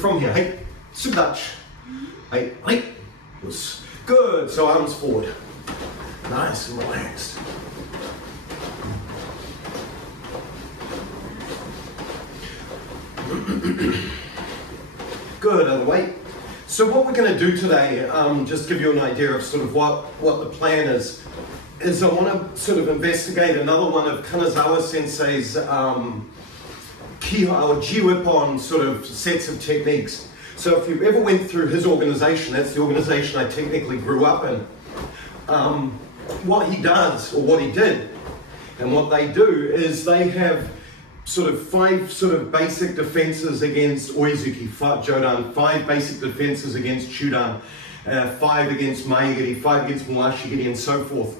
from here, hey, Dutch. Hey, hey. Good, so arms forward. Nice and relaxed. Good, other way. So what we're going to do today, just give you an idea of sort of what the plan is I want to sort of investigate another one of Kanazawa Sensei's Kiha or Jiwippon sort of sets of techniques. So if you ever went through his organization, that's the organization I technically grew up in, what he does, or what he did, and what they do is they have sort of 5 sort of basic defenses against Oizuki, Jodan, 5 basic defenses against Chudan, 5 against Maigiri, 5 against Mwashigiri, and so forth.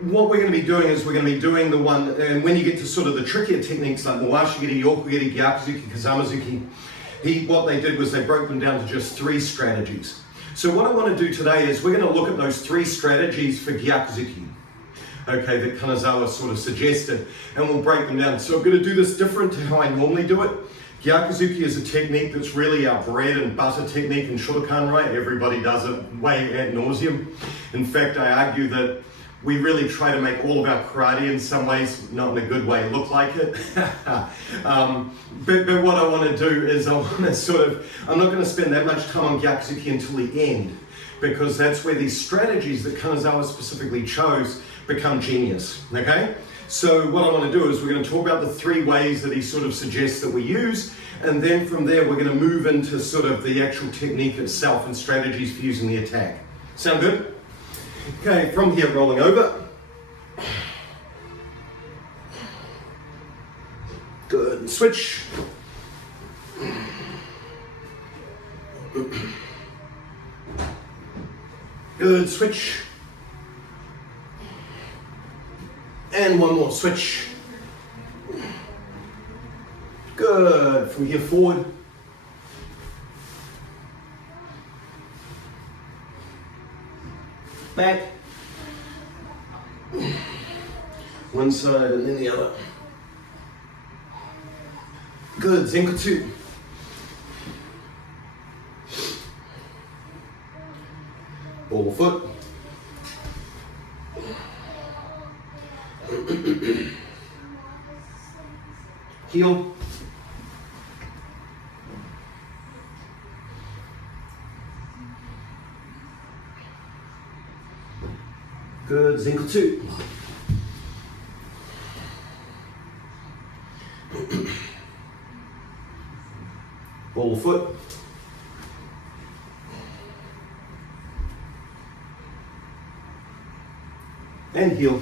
What we're going to be doing is we're going to be doing the one, and when you get to sort of the trickier techniques like Mwashigiri, Yokogiri, Gyakuzuki, Kazamazuki, what they did was they broke them down to just 3 strategies. So what I want to do today is we're going to look at those 3 strategies for Gyakuzuki, okay, that Kanazawa sort of suggested, and we'll break them down. So I'm going to do this different to how I normally do it. Gyakuzuki is a technique that's really our bread and butter technique in Shotokan, right? Everybody does it way ad nauseum. In fact, I argue that we really try to make all of our karate in some ways, not in a good way, look like it. But what I want to do is I want to sort of, I'm not going to spend that much time on Gyakuzuki until the end, because that's where these strategies that Kanazawa specifically chose become genius, okay? So what I want to do is we're going to talk about the 3 ways that he sort of suggests that we use, and then from there we're going to move into sort of the actual technique itself and strategies for using the attack. Sound good? Okay, from here, rolling over. Good, switch. Good, switch. And one more, switch. Good, from here forward. Back. One side and then the other. Good, Zenkotsu. Ball foot. Heel. Good, Zenkotsu. Ball foot. And heel.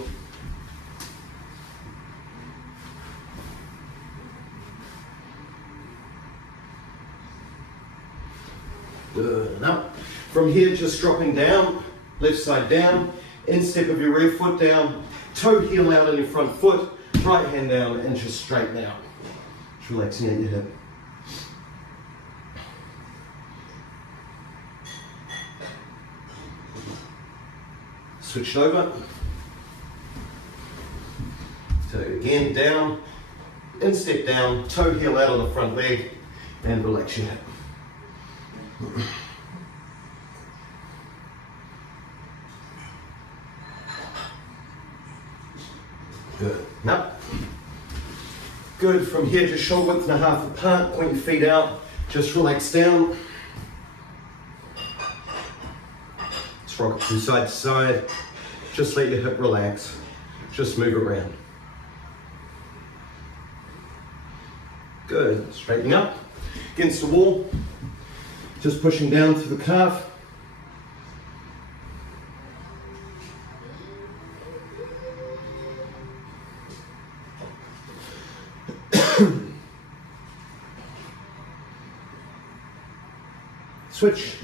Good, and up. From here, just dropping down, left side down, instep of your rear foot down, toe heel out on your front foot, right hand down, and just straighten out. Just relaxing at your hip. Switch it over. So again, down, instep down, toe heel out on the front leg, and relax your hip. Good. Now, good. From here, just shoulder width and a half apart. Point your feet out. Just relax down. Just rock it from side to side. Just let your hip relax. Just move around. Good. Straightening up against the wall. Just pushing down through the calf. Switch.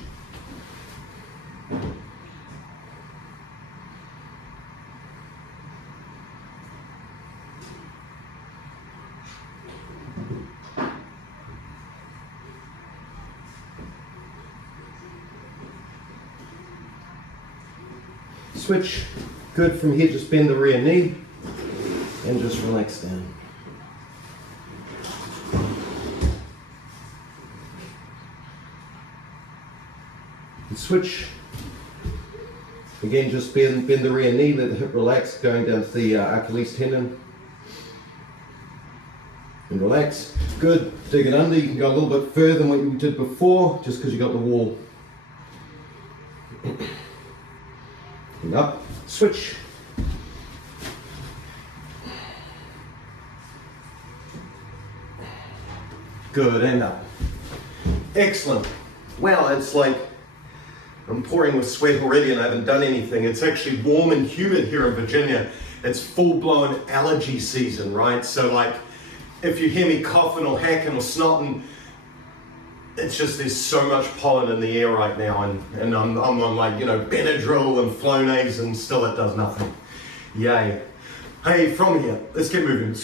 Switch. Good. From here, just bend the rear knee and just relax down. switch. Again, just bend the rear knee, let the hip relax, going down to the Achilles tendon. And relax. Good. Dig it under. You can go a little bit further than what you did before, just because you got the wall. And up. Switch. Good. And up. Excellent. Wow, it's like I'm pouring with sweat already and I haven't done anything. It's actually warm and humid here in Virginia. It's full-blown allergy season, right? So like, if you hear me coughing or hacking or snotting, it's just there's so much pollen in the air right now, and I'm on like, you know, Benadryl and Flonase, and still it does nothing. Yay. Hey, from here, let's get moving.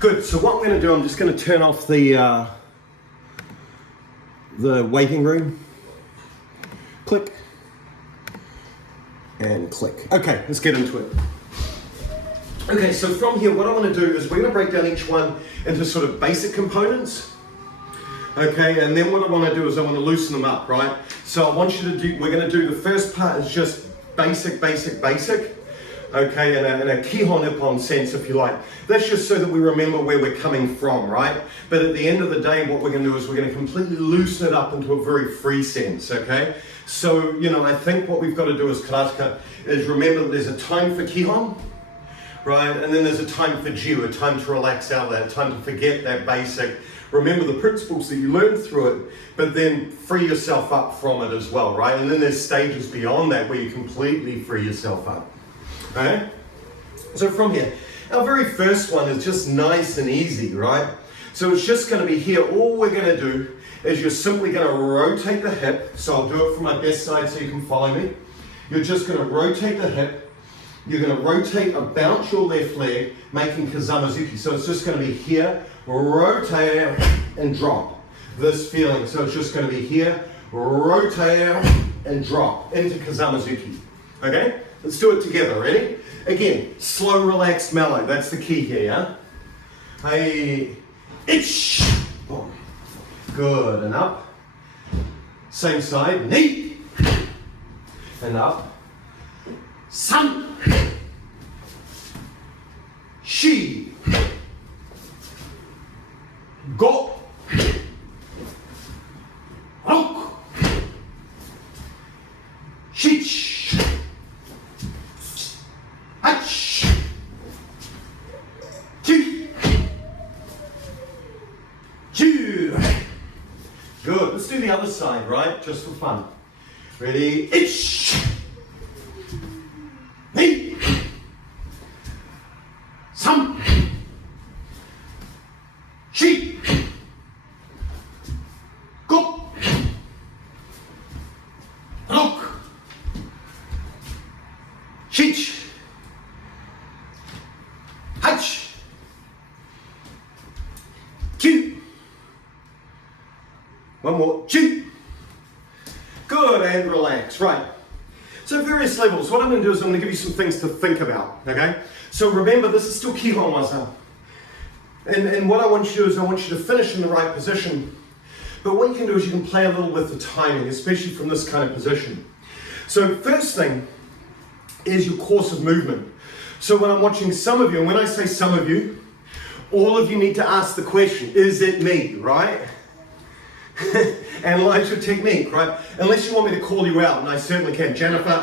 Good, so what I'm going to do, I'm just going to turn off the waiting room. Click. And click. Okay, let's get into it. Okay, so from here, what I want to do is we're going to break down each one into sort of basic components. Okay, and then what I want to do is I want to loosen them up, right? So I want you to do, we're going to do the first part is just basic. Okay, and a Kihon Ippon sense, if you like. That's just so that we remember where we're coming from, right? But at the end of the day, what we're going to do is we're going to completely loosen it up into a very free sense, okay? So, you know, I think what we've got to do as karateka is remember that there's a time for Kihon, right? And then there's a time for Jiu, a time to relax out of that, a time to forget that basic. Remember the principles that you learned through it, but then free yourself up from it as well, right? And then there's stages beyond that where you completely free yourself up, okay? So from here, our very first one is just nice and easy, right? So it's just going to be here. All we're going to do is you're simply going to rotate the hip. So I'll do it from my best side so you can follow me. You're just going to rotate the hip. You're going to rotate or bounce your left leg, making Kazamazuki. So it's just going to be here, rotate out and drop. This feeling. So it's just going to be here, rotate out and drop into Kazamazuki. Okay? Let's do it together. Ready? Again, slow, relaxed, mellow. That's the key here, yeah? Hey, itch. Boom. Good. And up. Same side. Knee. And up. San. Shi. Go. Rok. Shich. Hach. Chi. Ju. Good. Let's do the other side, right? Just for fun. Ready? Itch. Knee. Sam. Shi. Go. Rok. Shich. Hach. Chu. One more. Chu. Good, and relax. Right. So various levels. What I'm going to do is I'm going to give you some things to think about. Okay. So remember, this is still Kihon waza. And what I want you to do is I want you to finish in the right position. But what you can do is you can play a little with the timing, especially from this kind of position. So first thing is your course of movement. So when I'm watching some of you, and when I say some of you, all of you need to ask the question, is it me, right? Analyze your technique, right? Unless you want me to call you out, and I certainly can. Jennifer,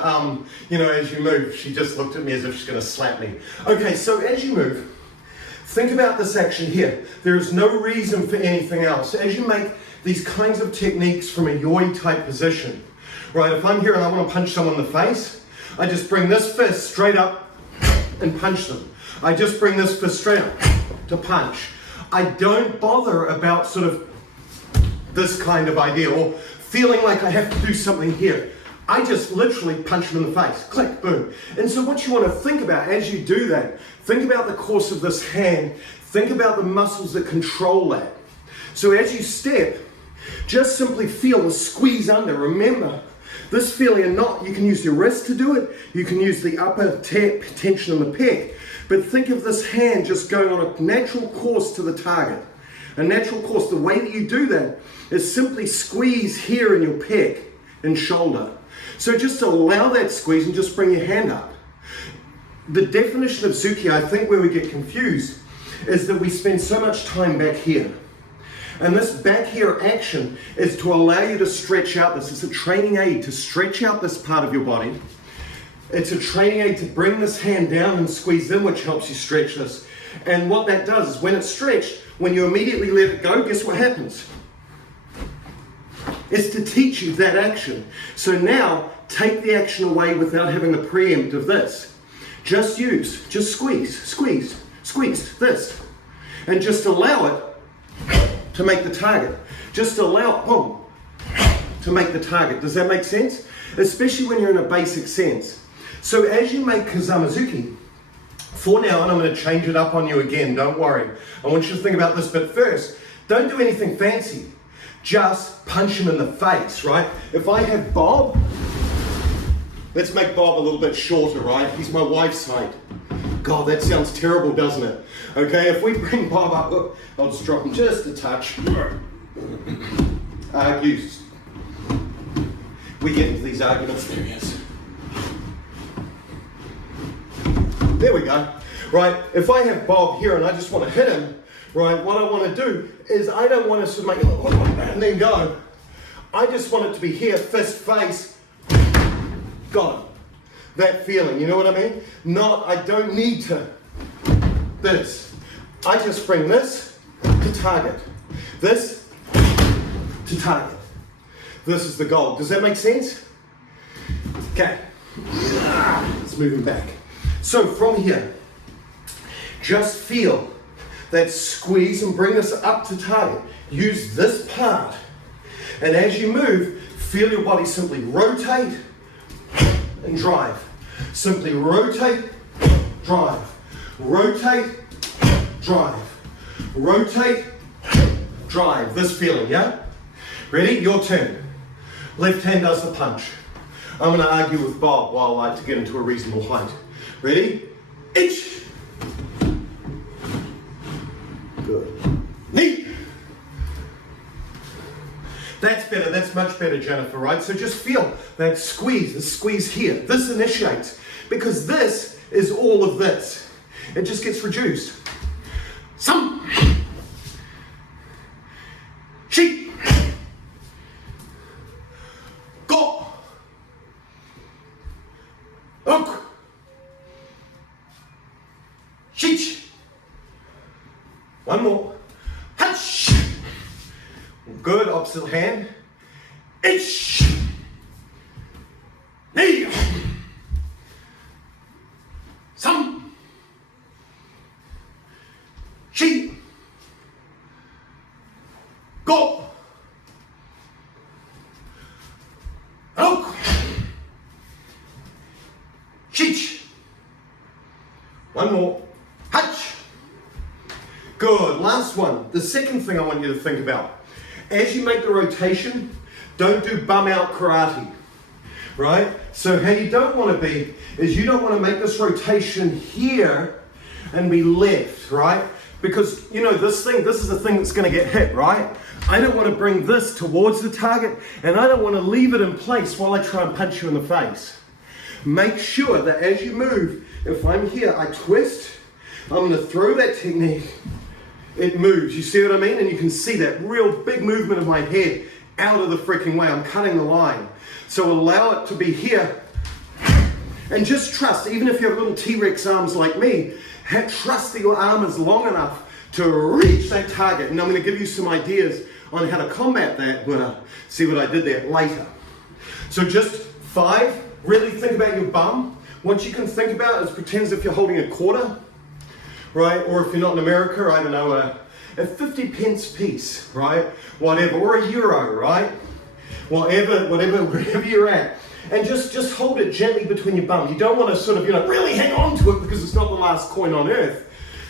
you know, as you move, she just looked at me as if she's going to slap me. Okay, so as you move, think about this action here. There is no reason for anything else. As you make these kinds of techniques from a yoi type position, right? If I'm here and I want to punch someone in the face, I just bring this fist straight up and punch them. I just bring this fist straight up to punch. I don't bother about sort of this kind of idea or feeling like I have to do something here. I just literally punch them in the face. Click, boom. And so what you want to think about as you do that, think about the course of this hand. Think about the muscles that control that. So as you step, just simply feel the squeeze under. Remember, this feeling and not, you can use your wrist to do it. You can use the upper tension in the pec. But think of this hand just going on a natural course to the target. A natural course. The way that you do that is simply squeeze here in your pec and shoulder. So just allow that squeeze and just bring your hand up. The definition of Zuki, I think where we get confused, is that we spend so much time back here. And this back here action is to allow you to stretch out this. It's a training aid to stretch out this part of your body. It's a training aid to bring this hand down and squeeze in, which helps you stretch this. And what that does is when it's stretched, when you immediately let it go, guess what happens? It's to teach you that action. So now, take the action away without having the preempt of this. Just squeeze this. And just allow it to make the target. Just allow it, boom, to make the target. Does that make sense? Especially when you're in a basic sense. So as you make Kazamazuki, for now, and I'm going to change it up on you again, don't worry. I want you to think about this, but first, don't do anything fancy. Just punch him in the face, right? If I have Bob, let's make Bob a little bit shorter, right? He's my wife's height. God, that sounds terrible, doesn't it? Okay, if we bring Bob up, I'll just drop him just a touch. Argues. We get into these arguments, there he is. There we go. Right, if I have Bob here and I just want to hit him, right, what I want to do is I don't want to sort of make it and then go. I just want it to be here, fist, face. Got him. That feeling, you know what I mean? I don't need to. This. I just bring this to target. This to target. This is the goal. Does that make sense? Okay. Let's move him back. So from here, just feel that squeeze and bring this up to target. Use this part. And as you move, feel your body simply rotate and drive. Simply rotate, drive. Rotate, drive. Rotate, drive. This feeling, yeah? Ready? Your turn. Left hand does the punch. I'm going to argue with Bob while I like to get into a reasonable height. Ready? Itch. Good. Knee. That's better, that's much better, Jennifer, right? So just feel that squeeze, the squeeze here. This initiates, because this is all of this. It just gets reduced. Some. Sheep. Go. Look. Sheech. One more. Hutch. Good, opposite hand. Itch. Knee. Some. Sheep. Go. Look. Sheech. One more. Hutch. Good, last one. The second thing I want you to think about. As you make the rotation, don't do bum out karate, right? So how you don't want to be is you don't want to make this rotation here and be left, right? Because, you know, this is the thing that's going to get hit, right? I don't want to bring this towards the target, and I don't want to leave it in place while I try and punch you in the face. Make sure that as you move, if I'm here, I twist, I'm going to throw that technique, it moves. You see what I mean? And you can see that real big movement of my head out of the freaking way. I'm cutting the line. So allow it to be here. And just trust, even if you have little T-Rex arms like me, trust that your arm is long enough to reach that target. And I'm going to give you some ideas on how to combat that when I see what I did there later. So just 5, really think about your bum. What you can think about is pretend as if you're holding a quarter. Right, or if you're not in America, I don't know, a 50 pence piece, right? Whatever, or a euro, right? Whatever, wherever you're at. And just hold it gently between your bum. You don't want to sort of, really hang on to it because it's not the last coin on earth.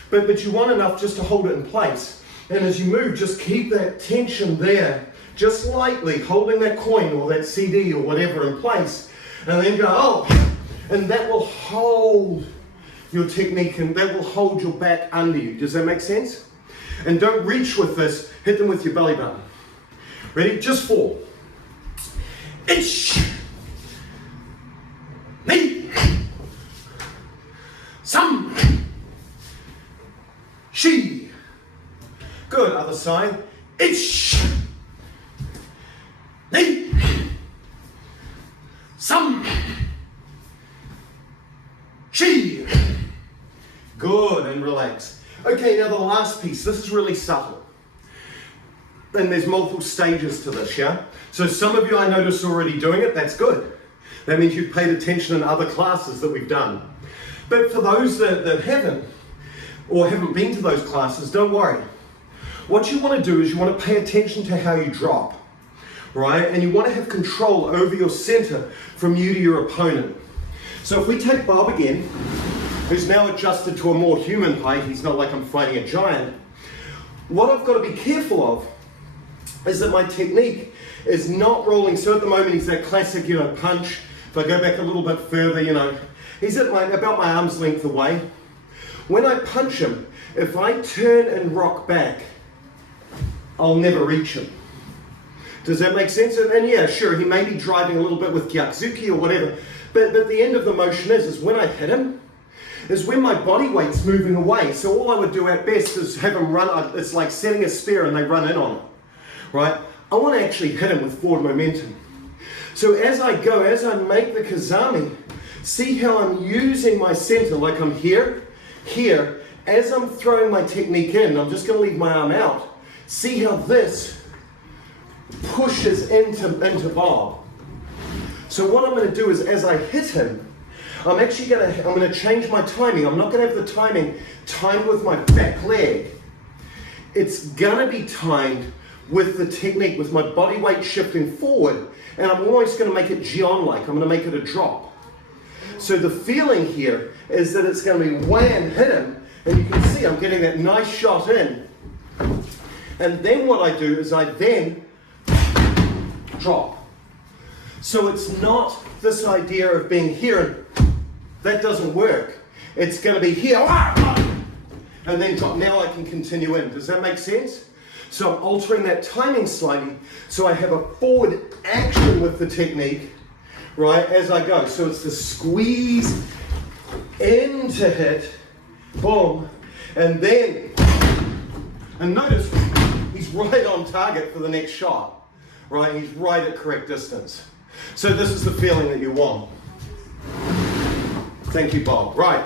But you want enough just to hold it in place. And as you move, just keep that tension there, just lightly holding that coin or that CD or whatever in place. And then go, oh, and that will hold your technique, and that will hold your back under you. Does that make sense? And don't reach with this, hit them with your belly button. Ready? Just 4. Ich. Ni. Some. She. Good, other side. Ich. Ni. Some. She. Good, and relax. Okay, now the last piece. This is really subtle. And there's multiple stages to this, yeah? So some of you I notice already doing it, that's good. That means you've paid attention in other classes that we've done. But for those that haven't, or haven't been to those classes, don't worry. What you want to do is you want to pay attention to how you drop, right? And you want to have control over your center from you to your opponent. So if we take Bob again, who's now adjusted to a more human height, he's not like I'm fighting a giant. What I've got to be careful of is that my technique is not rolling. So at the moment he's that classic, punch. If I go back a little bit further, he's at about my arm's length away. When I punch him, if I turn and rock back, I'll never reach him. Does that make sense? And yeah, sure, he may be driving a little bit with Gyatsuki or whatever, but the end of the motion is when I hit him, is when my body weight's moving away. So all I would do at best is have him run, it's like setting a spear and they run in on it, right? I want to actually hit him with forward momentum. So as I make the Kazami, see how I'm using my center, like I'm here, as I'm throwing my technique in, I'm just going to leave my arm out. See how this pushes into Bob. So what I'm going to do is as I hit him, I'm going to change my timing. I'm not going to have the timing timed with my back leg. It's going to be timed with the technique, with my body weight shifting forward, and I'm almost going to make it Gion-like. I'm going to make it a drop. So the feeling here is that it's going to be wham, hit him, and you can see I'm getting that nice shot in. And then what I do is I then drop. So it's not this idea of being here, that doesn't work. It's going to be here, and then drop. Now I can continue in. Does that make sense? So I'm altering that timing slightly, so I have a forward action with the technique, right, as I go. So it's the squeeze into hit, boom, and then, and notice he's right on target for the next shot, right? He's right at correct distance. So this is the feeling that you want. Thank you, Bob. Right,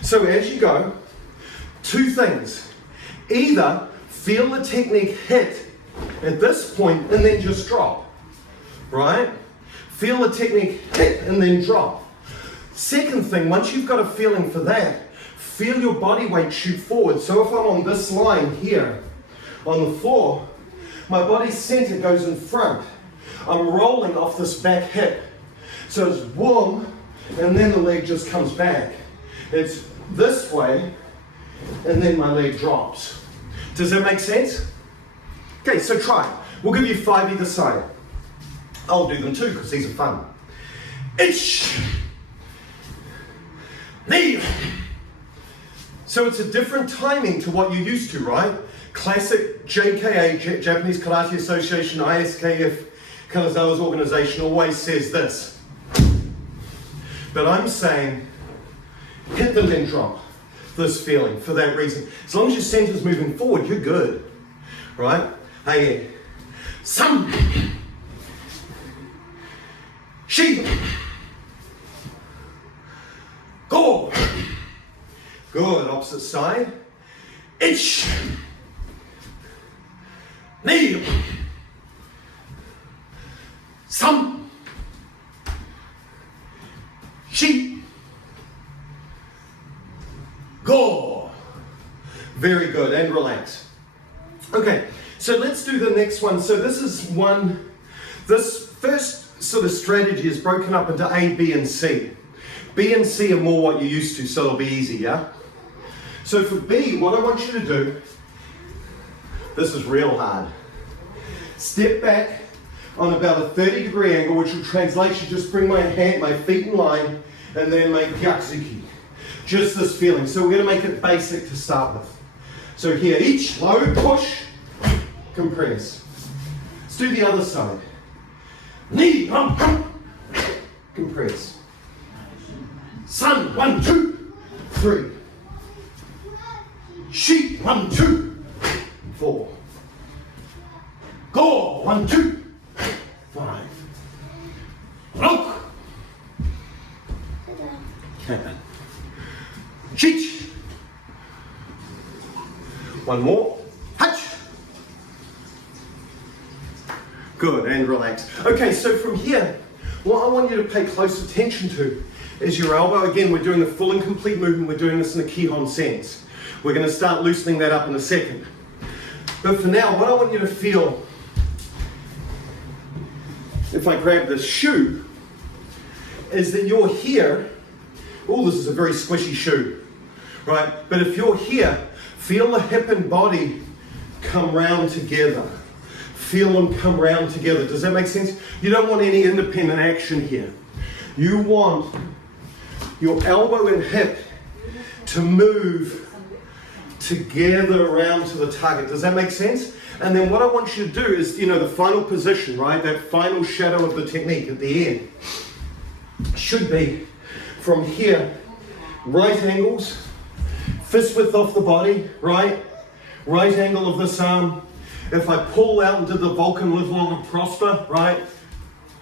so as you go, two things. Either feel the technique hit at this point and then just drop, right? Feel the technique hit and then drop. Second thing, once you've got a feeling for that, feel your body weight shoot forward. So if I'm on this line here on the floor, my body's center goes in front. I'm rolling off this back hip. So it's boom, and then the leg just comes back. It's this way, and then my leg drops. Does that make sense? Okay, so try. We'll give you 5 either side. I'll do them too, because these are fun. Ich. Ni. So it's a different timing to what you're used to, right? Classic JKA, Japanese Karate Association, ISKF, Kanazawa's organization always says this. But I'm saying, hit them then drop. This feeling for that reason. As long as your center's moving forward, you're good, right? Hey, some, she, go. Good, opposite side. Ich, ni, some, she, go. Very good, and relax. Okay, so let's do the next one. So this first sort of strategy is broken up into A, B, and C. B and C are more what you're used to, so it'll be easy, yeah? So for B, what I want you to do, this is real hard. Step back on about a 30-degree angle, which will translate to just bring my feet in line, and then make Gyatsuki. Just this feeling. So we're going to make it basic to start with. So here, each low push, compress. Let's do the other side. Knee, compress. Sun, 1, 2, 3. Sheep, 1, 2, 4. Go, 1, 2, 5. Look. Cabin. Cheech. One more. Hutch. Good, and relax. Okay, so from here, what I want you to pay close attention to is your elbow. Again, we're doing the full and complete movement. We're doing this in a Kihon sense. We're going to start loosening that up in a second. But for now, what I want you to feel, if I grab this shoe, is that you're here. Oh, this is a very squishy shoe, right? But if you're here, feel the hip and body come round together. Feel them come round together. Does that make sense? You don't want any independent action here. You want your elbow and hip to move together around to the target. Does that make sense? And then what I want you to do is, the final position, right? That final shadow of the technique at the end should be from here, right angles, fist width off the body, right? Right angle of this arm. If I pull out and did the Vulcan live long and prosper, right?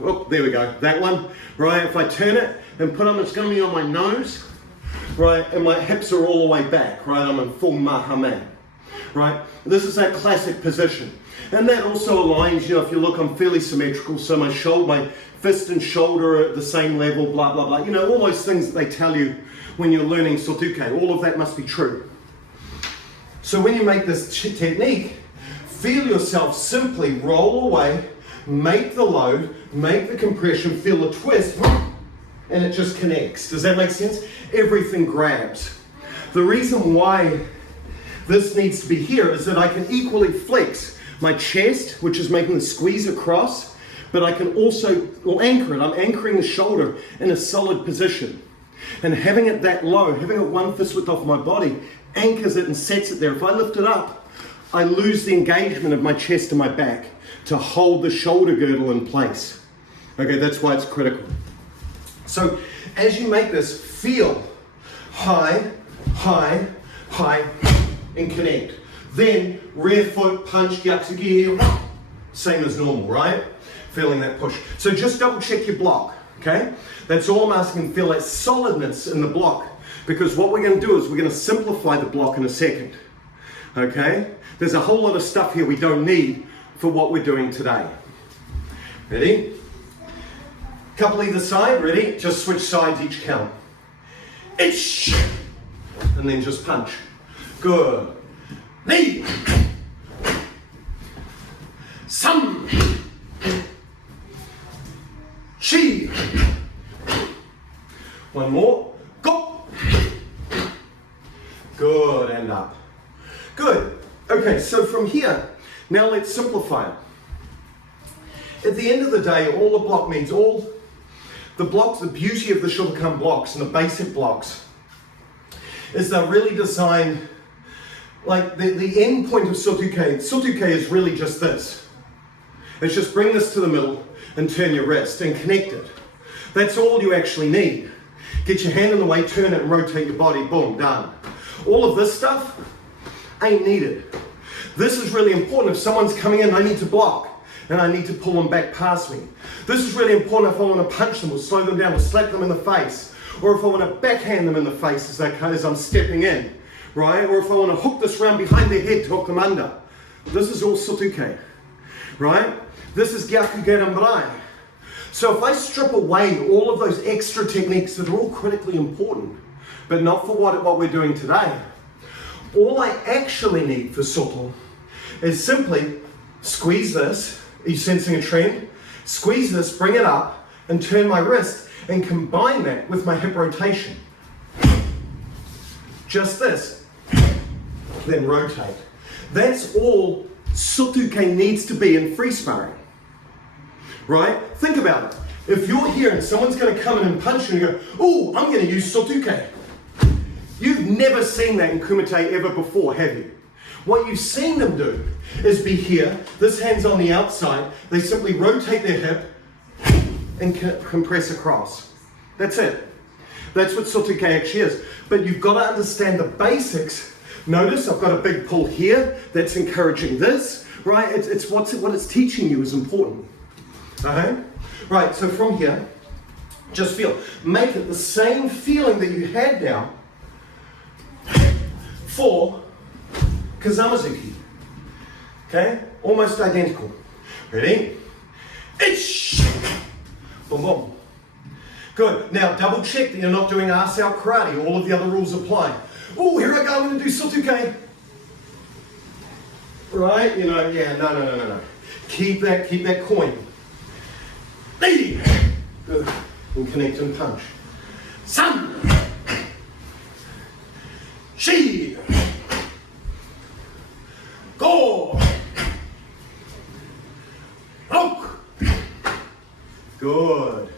Oh, there we go, that one, right? If I turn it and put them, it's gonna be on my nose, right? And my hips are all the way back, right? I'm in full Mahamad, right? This is that classic position. And that also aligns, if you look, I'm fairly symmetrical, so my fist and shoulder are at the same level, blah, blah, blah. All those things that they tell you when you're learning sotuke, all of that must be true. So when you make this technique, feel yourself simply roll away, make the load, make the compression, feel the twist, and it just connects. Does that make sense? Everything grabs. The reason why this needs to be here is that I can equally flex my chest, which is making the squeeze across, but I can also anchor it. I'm anchoring the shoulder in a solid position. And having it that low, having it one fist width off my body, anchors it and sets it there. If I lift it up, I lose the engagement of my chest and my back to hold the shoulder girdle in place. Okay, that's why it's critical. So as you make this, feel high, high, high, and connect. Then rear foot, punch, gyatsugi, same as normal, right? Feeling that push. So just double check your block, okay? That's all I'm asking, feel that solidness in the block, because what we're going to do is we're going to simplify the block in a second, okay? There's a whole lot of stuff here we don't need for what we're doing today. Ready? Couple either side, ready? Just switch sides each count. Ish! And then just punch. Good. Knee! Some! Chi! One more. Go! Good, and up. Good. Okay, so from here, now let's simplify it. At the end of the day, all the block needs, all the blocks, the beauty of the Shotokan blocks and the basic blocks is they're really designed, like the end point of Sotuke is really just this. It's just bring this to the middle and turn your wrist and connect it. That's all you actually need. Get your hand in the way, turn it and rotate your body, boom, done. All of this stuff ain't needed. This is really important. If someone's coming in, I need to block and I need to pull them back past me. This is really important if I want to punch them or slow them down or slap them in the face, or if I want to backhand them in the face as I'm stepping in, right? Or if I want to hook this round behind their head to hook them under. This is all Sotuke, right? This is Gyaku Gerambarai. So if I strip away all of those extra techniques that are all critically important, but not for what we're doing today, all I actually need for Soto is simply squeeze this. Are you sensing a trend? Squeeze this, bring it up, and turn my wrist, and combine that with my hip rotation. Just this. Then rotate. That's all Sotuke needs to be in free sparring. Right? Think about it. If you're here and someone's going to come in and punch you and go, oh, I'm going to use Sotuke. You've never seen that in Kumite ever before, have you? What you've seen them do is be here, this hand's on the outside, they simply rotate their hip, and compress across. That's it. That's what sotoke actually is. But you've got to understand the basics. Notice I've got a big pull here that's encouraging this, right? It's what it's teaching you is important. Okay? Right, so from here, just feel. Make it the same feeling that you had now for Kazamazuki. Okay? Almost identical. Ready? Ish! Boom, boom. Good. Now double check that you're not doing arse out karate. All of the other rules apply. Oh, here I go. I'm going to do sotoke. Right? You know, yeah, no. Keep that coin. Hey! Good. And connect and punch. San! Shi! Go! Look! Good.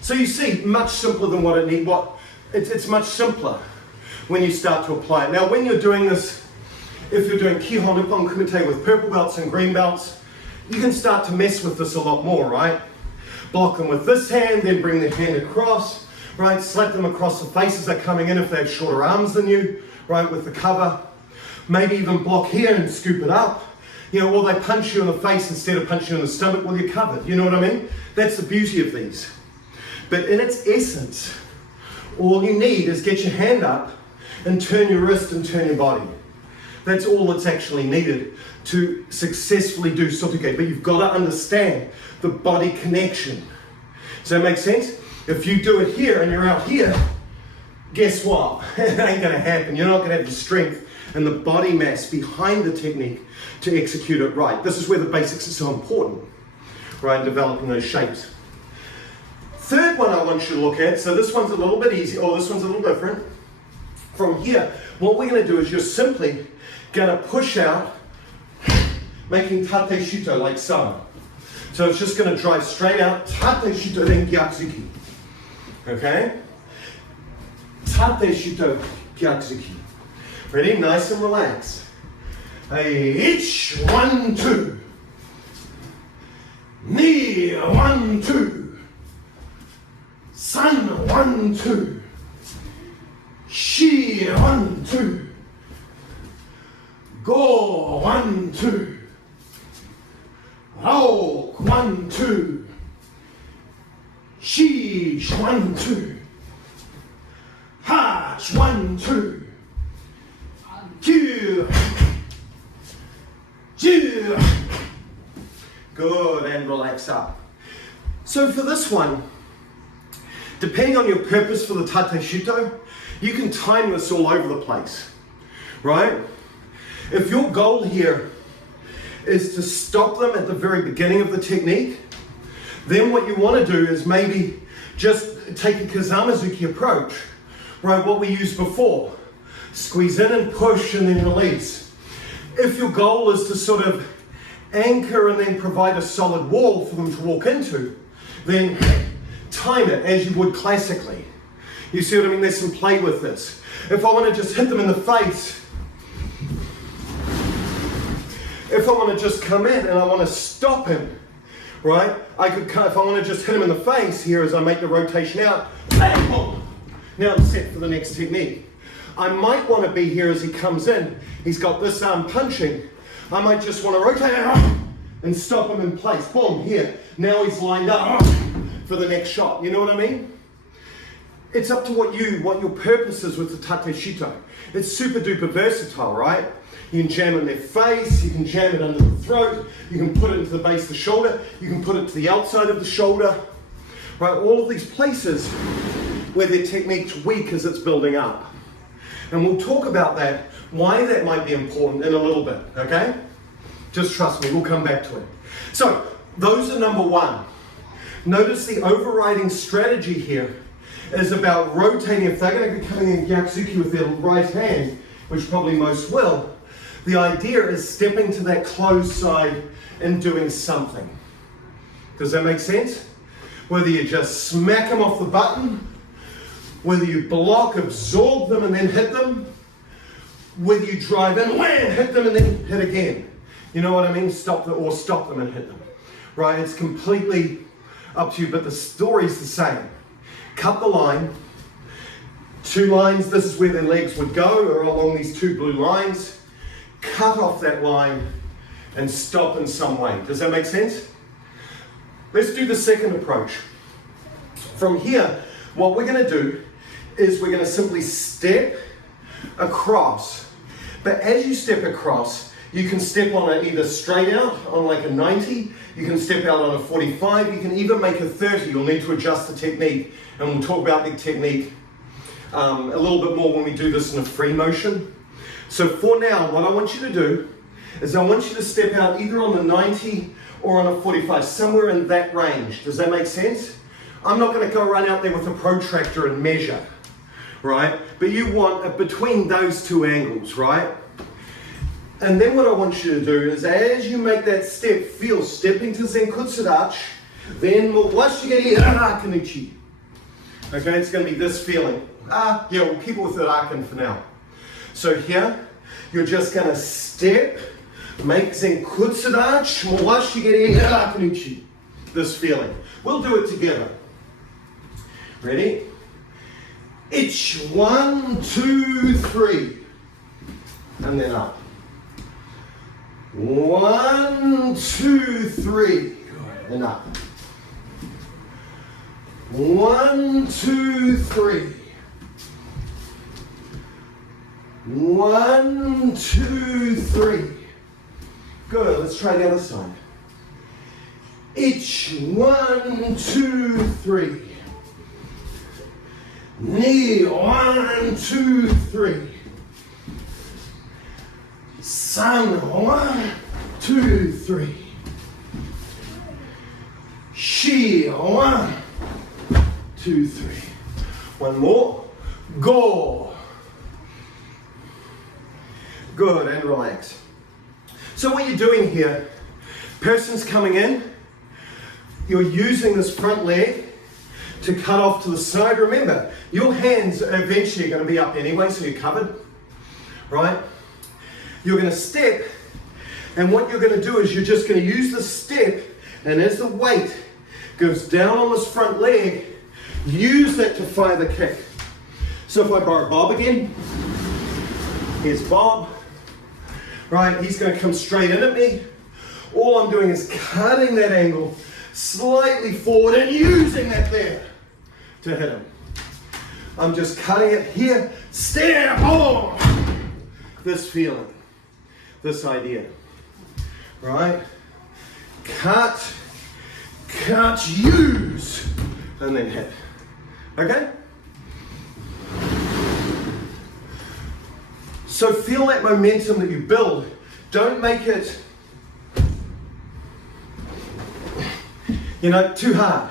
So you see, much simpler than what it needs. It's much simpler when you start to apply it. Now, when you're doing this, if you're doing Kihon Nippon Kumite with purple belts and green belts, you can start to mess with this a lot more, right? Block them with this hand, then bring the hand across, right? Slap them across the face as they're coming in if they have shorter arms than you, right? With the cover. Maybe even block here and scoop it up. You know, or they punch you in the face instead of punching you in the stomach while you're covered. You know what I mean? That's the beauty of these. But in its essence, all you need is get your hand up and turn your wrist and turn your body. That's all that's actually needed to successfully do sotoke. But you've got to understand the body connection. Does that make sense? If you do it here and you're out here, guess what? It ain't going to happen. You're not going to have the strength and the body mass behind the technique to execute it right. This is where the basics are so important, right? Developing those shapes. Third one I want you to look at, so this one's a little bit easy, or this one's a little different. From here, what we're going to do is you're simply going to push out, making tate shuto like so. So it's just going to drive straight out, tate shuto, then gyatsuki. Okay? Tate shuto, gyatsuki. Ready? Nice and relaxed. Each, 1, 2. Knee, 1, 2. San, 1, 2. Shi, 1, 2. Go, 1, 2. Rao, 1, 2. Shi, 1, 2. Ha, 1, 2. Q, 2. Good, and relax up. So for this one, depending on your purpose for the tate shuto, you can time this all over the place, right? If your goal here is to stop them at the very beginning of the technique, then what you want to do is maybe just take a Kazamazuki approach, right? What we used before. Squeeze in and push and then release. If your goal is to sort of anchor and then provide a solid wall for them to walk into, then time it as you would classically. You see what I mean? There's some play with this. If I want to just hit them in the face, if I want to just come in and I want to stop him, right? I could, if I want to just hit him in the face here as I make the rotation out, bang, boom. Now I'm set for the next technique. I might want to be here as he comes in. He's got this arm punching. I might just want to rotate and stop him in place. Boom, here. Now he's lined up for the next shot. You know what I mean? It's up to what your purpose is with the tate shuto. It's super duper versatile, right? You can jam it in their face, you can jam it under the throat, you can put it into the base of the shoulder, you can put it to the outside of the shoulder, right? All of these places where their technique's weak as it's building up. And we'll talk about that, why that might be important in a little bit, okay? Just trust me, we'll come back to it. So, those are number one. Notice the overriding strategy here is about rotating. If they're going to be coming in gyatsuki with their right hand, which probably most will, the idea is stepping to that closed side and doing something. Does that make sense? Whether you just smack them off the button, whether you block, absorb them and then hit them, whether you drive in, wham, hit them and then hit again. You know what I mean? Stop them and hit them. Right? It's completely Up to you, but the story's the same. Cut the line. 2 lines, this is where their legs would go, or along these 2 blue lines. Cut off that line and stop in some way. Does that make sense? Let's do the second approach. From here, what we're going to do is we're going to simply step across. But as you step across, you can step on it either straight out on like a 90, you can step out on a 45, you can even make a 30. You'll need to adjust the technique, and we'll talk about the technique a little bit more when we do this in a free motion. So for now, what I want you to do is I want you to step out either on the 90 or on a 45, somewhere in that range. Does that make sense? I'm not going to go run out there with a protractor and measure, right? But you want it between those 2 angles, right? And then what I want you to do is as you make that step, feel stepping to Zenkutsudachi, then Mowashigiri Arakanichi. Okay, it's going to be this feeling. Yeah, we'll keep it with the Arakan for now. So here, you're just going to step, make Zenkutsudachi, Mowashigiri Arakanichi. This feeling. We'll do it together. Ready? Each, 1, 2, 3. And then up. 1, 2, 3. And up. 1, 2, 3. 1, 2, 3. Good. Let's try the other side. Each, 1, 2, 3. Knee, 1, 2, 3. Sun, 1, 2, 3. She, 1, 2, 3. One more. Go. Good, and relax. So what you're doing here, person's coming in, you're using this front leg to cut off to the side. Remember, your hands are eventually going to be up anyway, so you're covered, right? You're going to step, and what you're going to do is you're just going to use the step, and as the weight goes down on this front leg, use that to fire the kick. So if I borrow Bob again, here's Bob, right? He's going to come straight in at me. All I'm doing is cutting that angle slightly forward and using that there to hit him. I'm just cutting it here, step on this feeling, this idea, right? Cut, use, and then hit, okay? So feel that momentum that you build. Don't make it, too hard.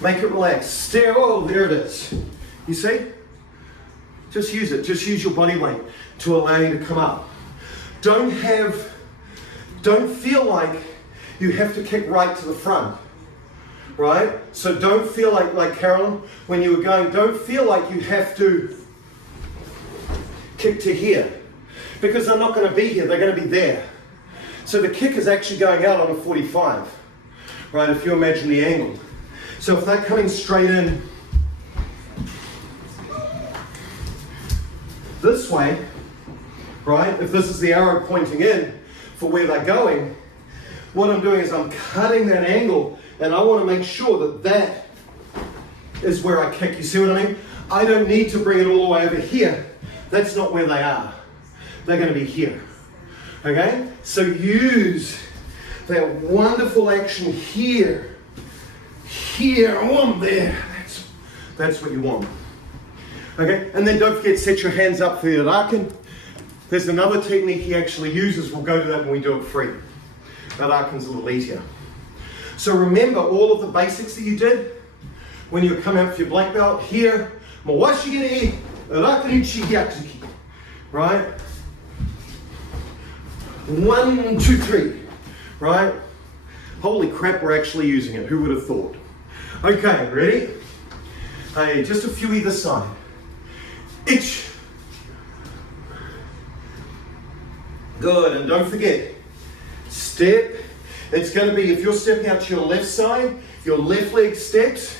Make it relaxed. Stare, oh, there it is. You see? Just use it. Just use your body weight to allow you to come up. Don't feel like you have to kick right to the front, right? So don't feel like Carolyn, when you were going, don't feel like you have to kick to here, because they're not going to be here, they're going to be there. So the kick is actually going out on a 45, right, if you imagine the angle. So if they're coming straight in this way, right, if this is the arrow pointing in for where they're going, what I'm doing is I'm cutting that angle, and I want to make sure that that is where I kick. You see what I mean? I don't need to bring it all the way over here. That's not where they are. They're going to be here. Okay? So use that wonderful action here, on there. That's what you want. Okay? And then don't forget, set your hands up for the Arakan. There's another technique he actually uses. We'll go to that when we do it free. That Arakan's a little easier. So remember all of the basics that you did when you come out for your black belt here. Mawashigiri, Arakanichi, Yakuki. Right? 1, 2, 3. Right? Holy crap, we're actually using it. Who would have thought? Okay, ready? Hey, just a few either side. Itch. Good, and don't forget, step, It's going to be, if you're stepping out to your left side, your left leg steps,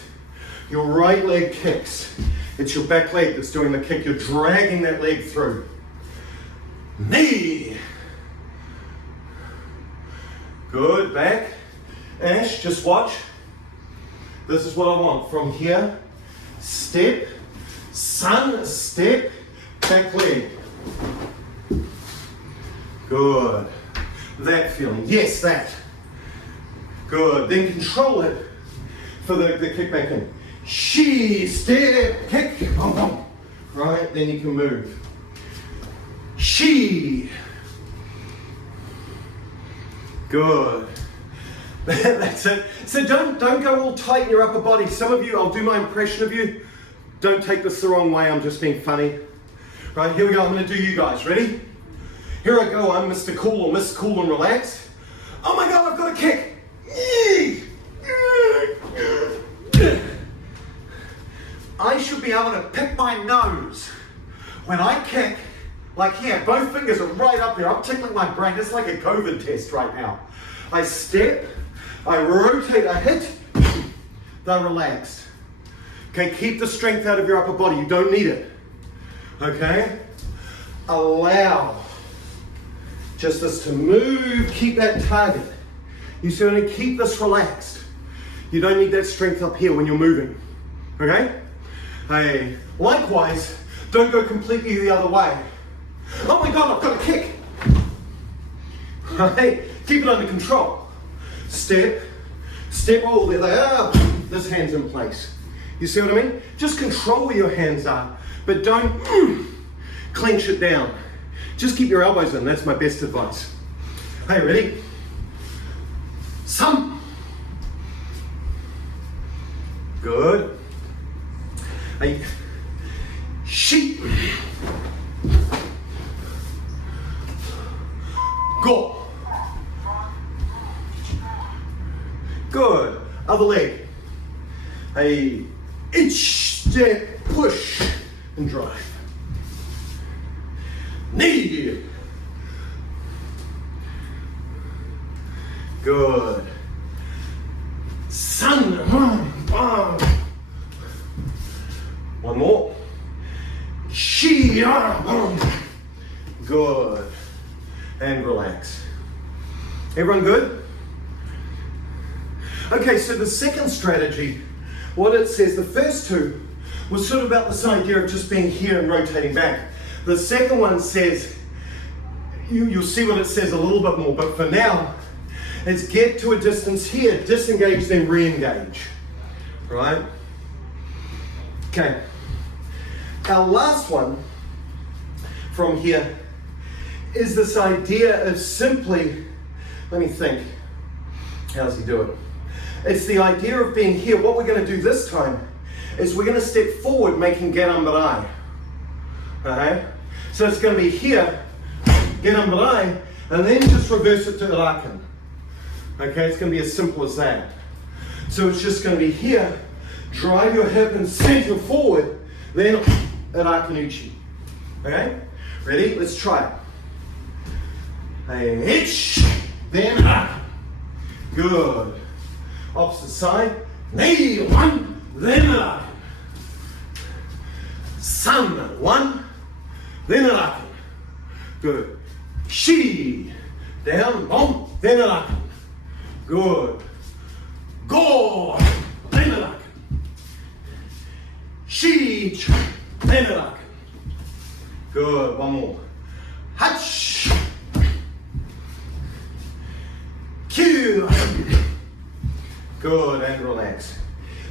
your right leg kicks. It's your back leg that's doing the kick. You're dragging that leg through. Knee. Good, back. Ash, just watch. This is what I want. From here, step, sun, step, back leg. Good. That feeling. Yes, that. Good. Then control it for the kick back in. She, step, kick. Boom, boom. Right, then you can move. She. Good. That's it. So don't go all tight in your upper body. Some of you, I'll do my impression of you. Don't take this the wrong way, I'm just being funny. Right, here we go. I'm going to do you guys. Ready? Here I go. I'm Mr. Cool or Miss Cool and Relaxed. Oh my God, I've got a kick. I should be able to pick my nose when I kick. Like here, both fingers are right up there. I'm tickling my brain. It's like a COVID test right now. I step, I rotate, I hit, they're relaxed. Okay, keep the strength out of your upper body. You don't need it. Okay? Allow just this to move, keep that target. You see, only keep this relaxed. You don't need that strength up here when you're moving. Okay? Hey, likewise, don't go completely the other way. Oh my God, I've got a kick. Right? Keep it under control. Step, all there they are. This hand's in place. You see what I mean? Just control where your hands are, but don't clench it down. Just keep your elbows in. That's my best advice. Hey, ready? Some. Good. Hey. Sheep. Go. Good. Other leg. Hey. Each step, push and drive. Knee. Good. Sun. One more. She. Good. And relax. Everyone good? Okay, so the second strategy, what it says, the first two was sort of about this idea of just being here and rotating back. The second one says, you'll see what it says a little bit more, but for now, it's get to a distance here, disengage, then re-engage. Right? Okay. Our last one from here is this idea of simply, let me think, how does he do it? It's the idea of being here. What we're going to do this time is we're going to step forward making Garambarai. Okay? So it's going to be here, Garambarai, and then just reverse it to Irakan. Okay? It's going to be as simple as that. So it's just going to be here, drive your hip and center forward, then Irakanuchi. Okay? Ready? Let's try it. Hitch, then up. Good. Opposite side. Knee, one, then up. Sun, one, then up. Good. She, down, boom, then up. Good. Go, then up. She, then up. Good. One more. Hatch. Q. Good, and relax.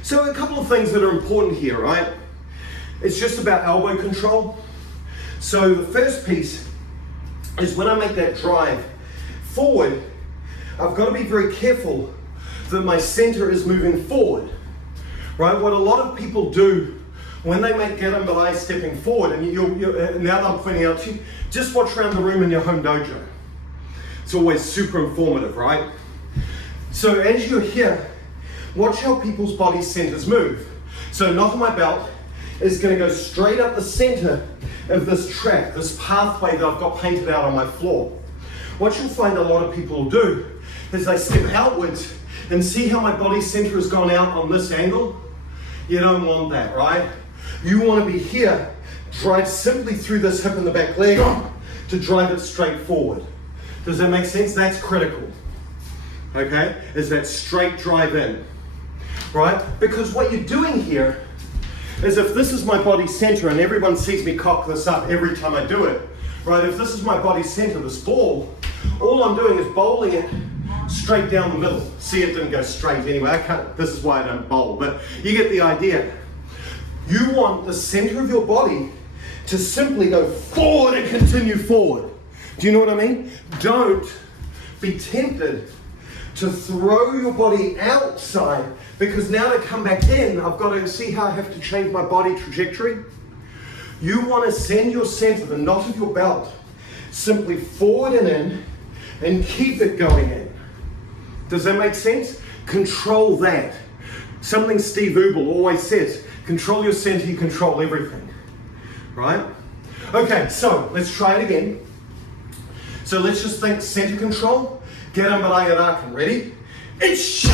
So a couple of things that are important here, right? It's just about elbow control. So the first piece is when I make that drive forward, I've got to be very careful that my center is moving forward, right? What a lot of people do when they make Garambarai stepping forward, and now that I'm pointing out to you, just watch around the room in your home dojo. It's always super informative, right? So as you're here, watch how people's body centers move. So not on my belt is going to go straight up the center of this track, this pathway that I've got painted out on my floor. What you'll find a lot of people do as I step outwards, and see how my body center has gone out on this angle? You don't want that, right? You want to be here, drive simply through this hip and the back leg to drive it straight forward. Does that make sense? That's critical. Okay? Is that straight drive in. Right? Because what you're doing here is, if this is my body center, and everyone sees me cock this up every time I do it, right? If this is my body center, this ball, all I'm doing is bowling it straight down the middle. See, it didn't go straight anyway. This is why I don't bowl, but you get the idea. You want the center of your body to simply go forward and continue forward. Do you know what I mean? Don't be tempted to throw your body outside, because now to come back in, I've got to see how I have to change my body trajectory. You want to send your center, the knot of your belt, simply forward and in, and keep it going in. Does that make sense? Control that. Something Steve Ubel always says, control your center, you control everything. Right? Okay, so let's try it again. So let's just think center control. Geram Balaya Rakan. Ready? Ish.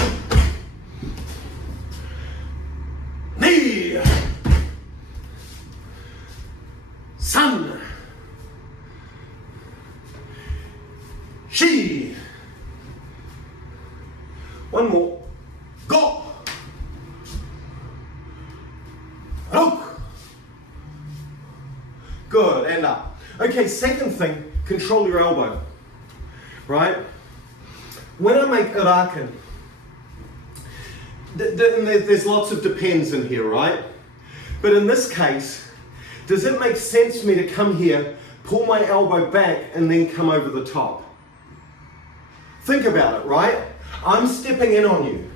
Knee. Sun. She. One more. Go. Look. Good, and up. Okay, second thing, control your elbow. Right? When I make Irakan, there's lots of depends in here, right? But in this case, does it make sense for me to come here, pull my elbow back, and then come over the top? Think about it, right? I'm stepping in on you.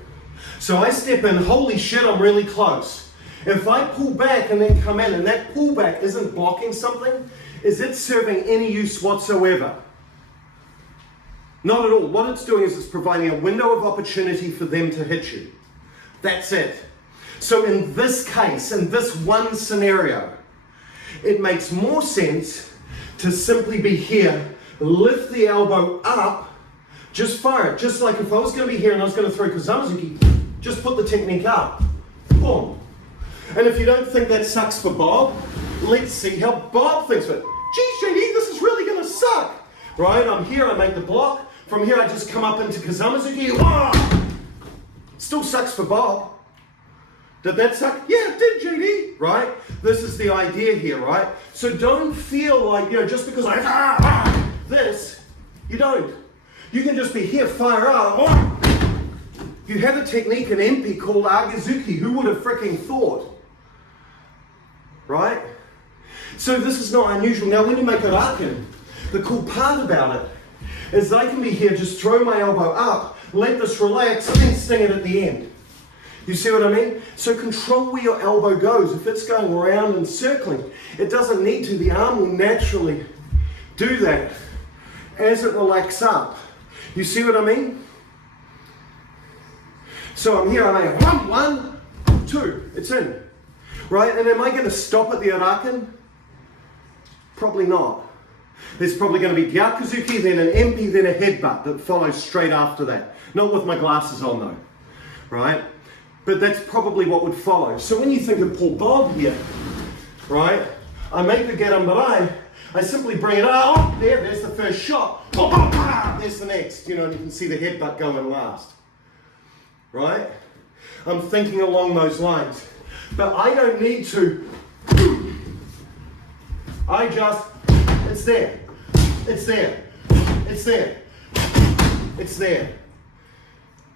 So I step in, holy shit, I'm really close. If I pull back and then come in, and that pullback isn't blocking something, is it serving any use whatsoever? Not at all. What it's doing is it's providing a window of opportunity for them to hit you. That's it. So in this case, in this one scenario, it makes more sense to simply be here, lift the elbow up, just fire it. Just like if I was going to be here and I was going to throw Kazamazuki, just put the technique up. Boom. And if you don't think that sucks for Bob, let's see how Bob thinks of it. Geez, JD, this is really going to suck. Right? I'm here, I make the block. From here, I just come up into Kazamazuki. Oh! Still sucks for Bob. Did that suck? Yeah, it did, JD. Right? This is the idea here, right? So don't feel like, just because I this, you don't. You can just be here, fire up. Oh! You have a technique in MP called Agazuki. Who would have freaking thought? Right? So this is not unusual. Now, when you make it Rakan, the cool part about it is that I can be here, just throw my elbow up, let this relax, and then sting it at the end. You see what I mean? So control where your elbow goes. If it's going around and circling, it doesn't need to. The arm will naturally do that as it relaxes up. You see what I mean? So I'm here, I'm like, 1, 2, it's in. Right? And am I going to stop at the Irakan? Probably not. There's probably going to be Gyakuzuki, then an MP, then a headbutt that follows straight after that. Not with my glasses on though. Right? But that's probably what would follow. So when you think of Paul Bob here, right? I make the Garambarai, I simply bring it out. Oh, there's the first shot. There's the next. And you can see the headbutt going last. Right? I'm thinking along those lines. But I don't need to. It's there. It's there. It's there. It's there.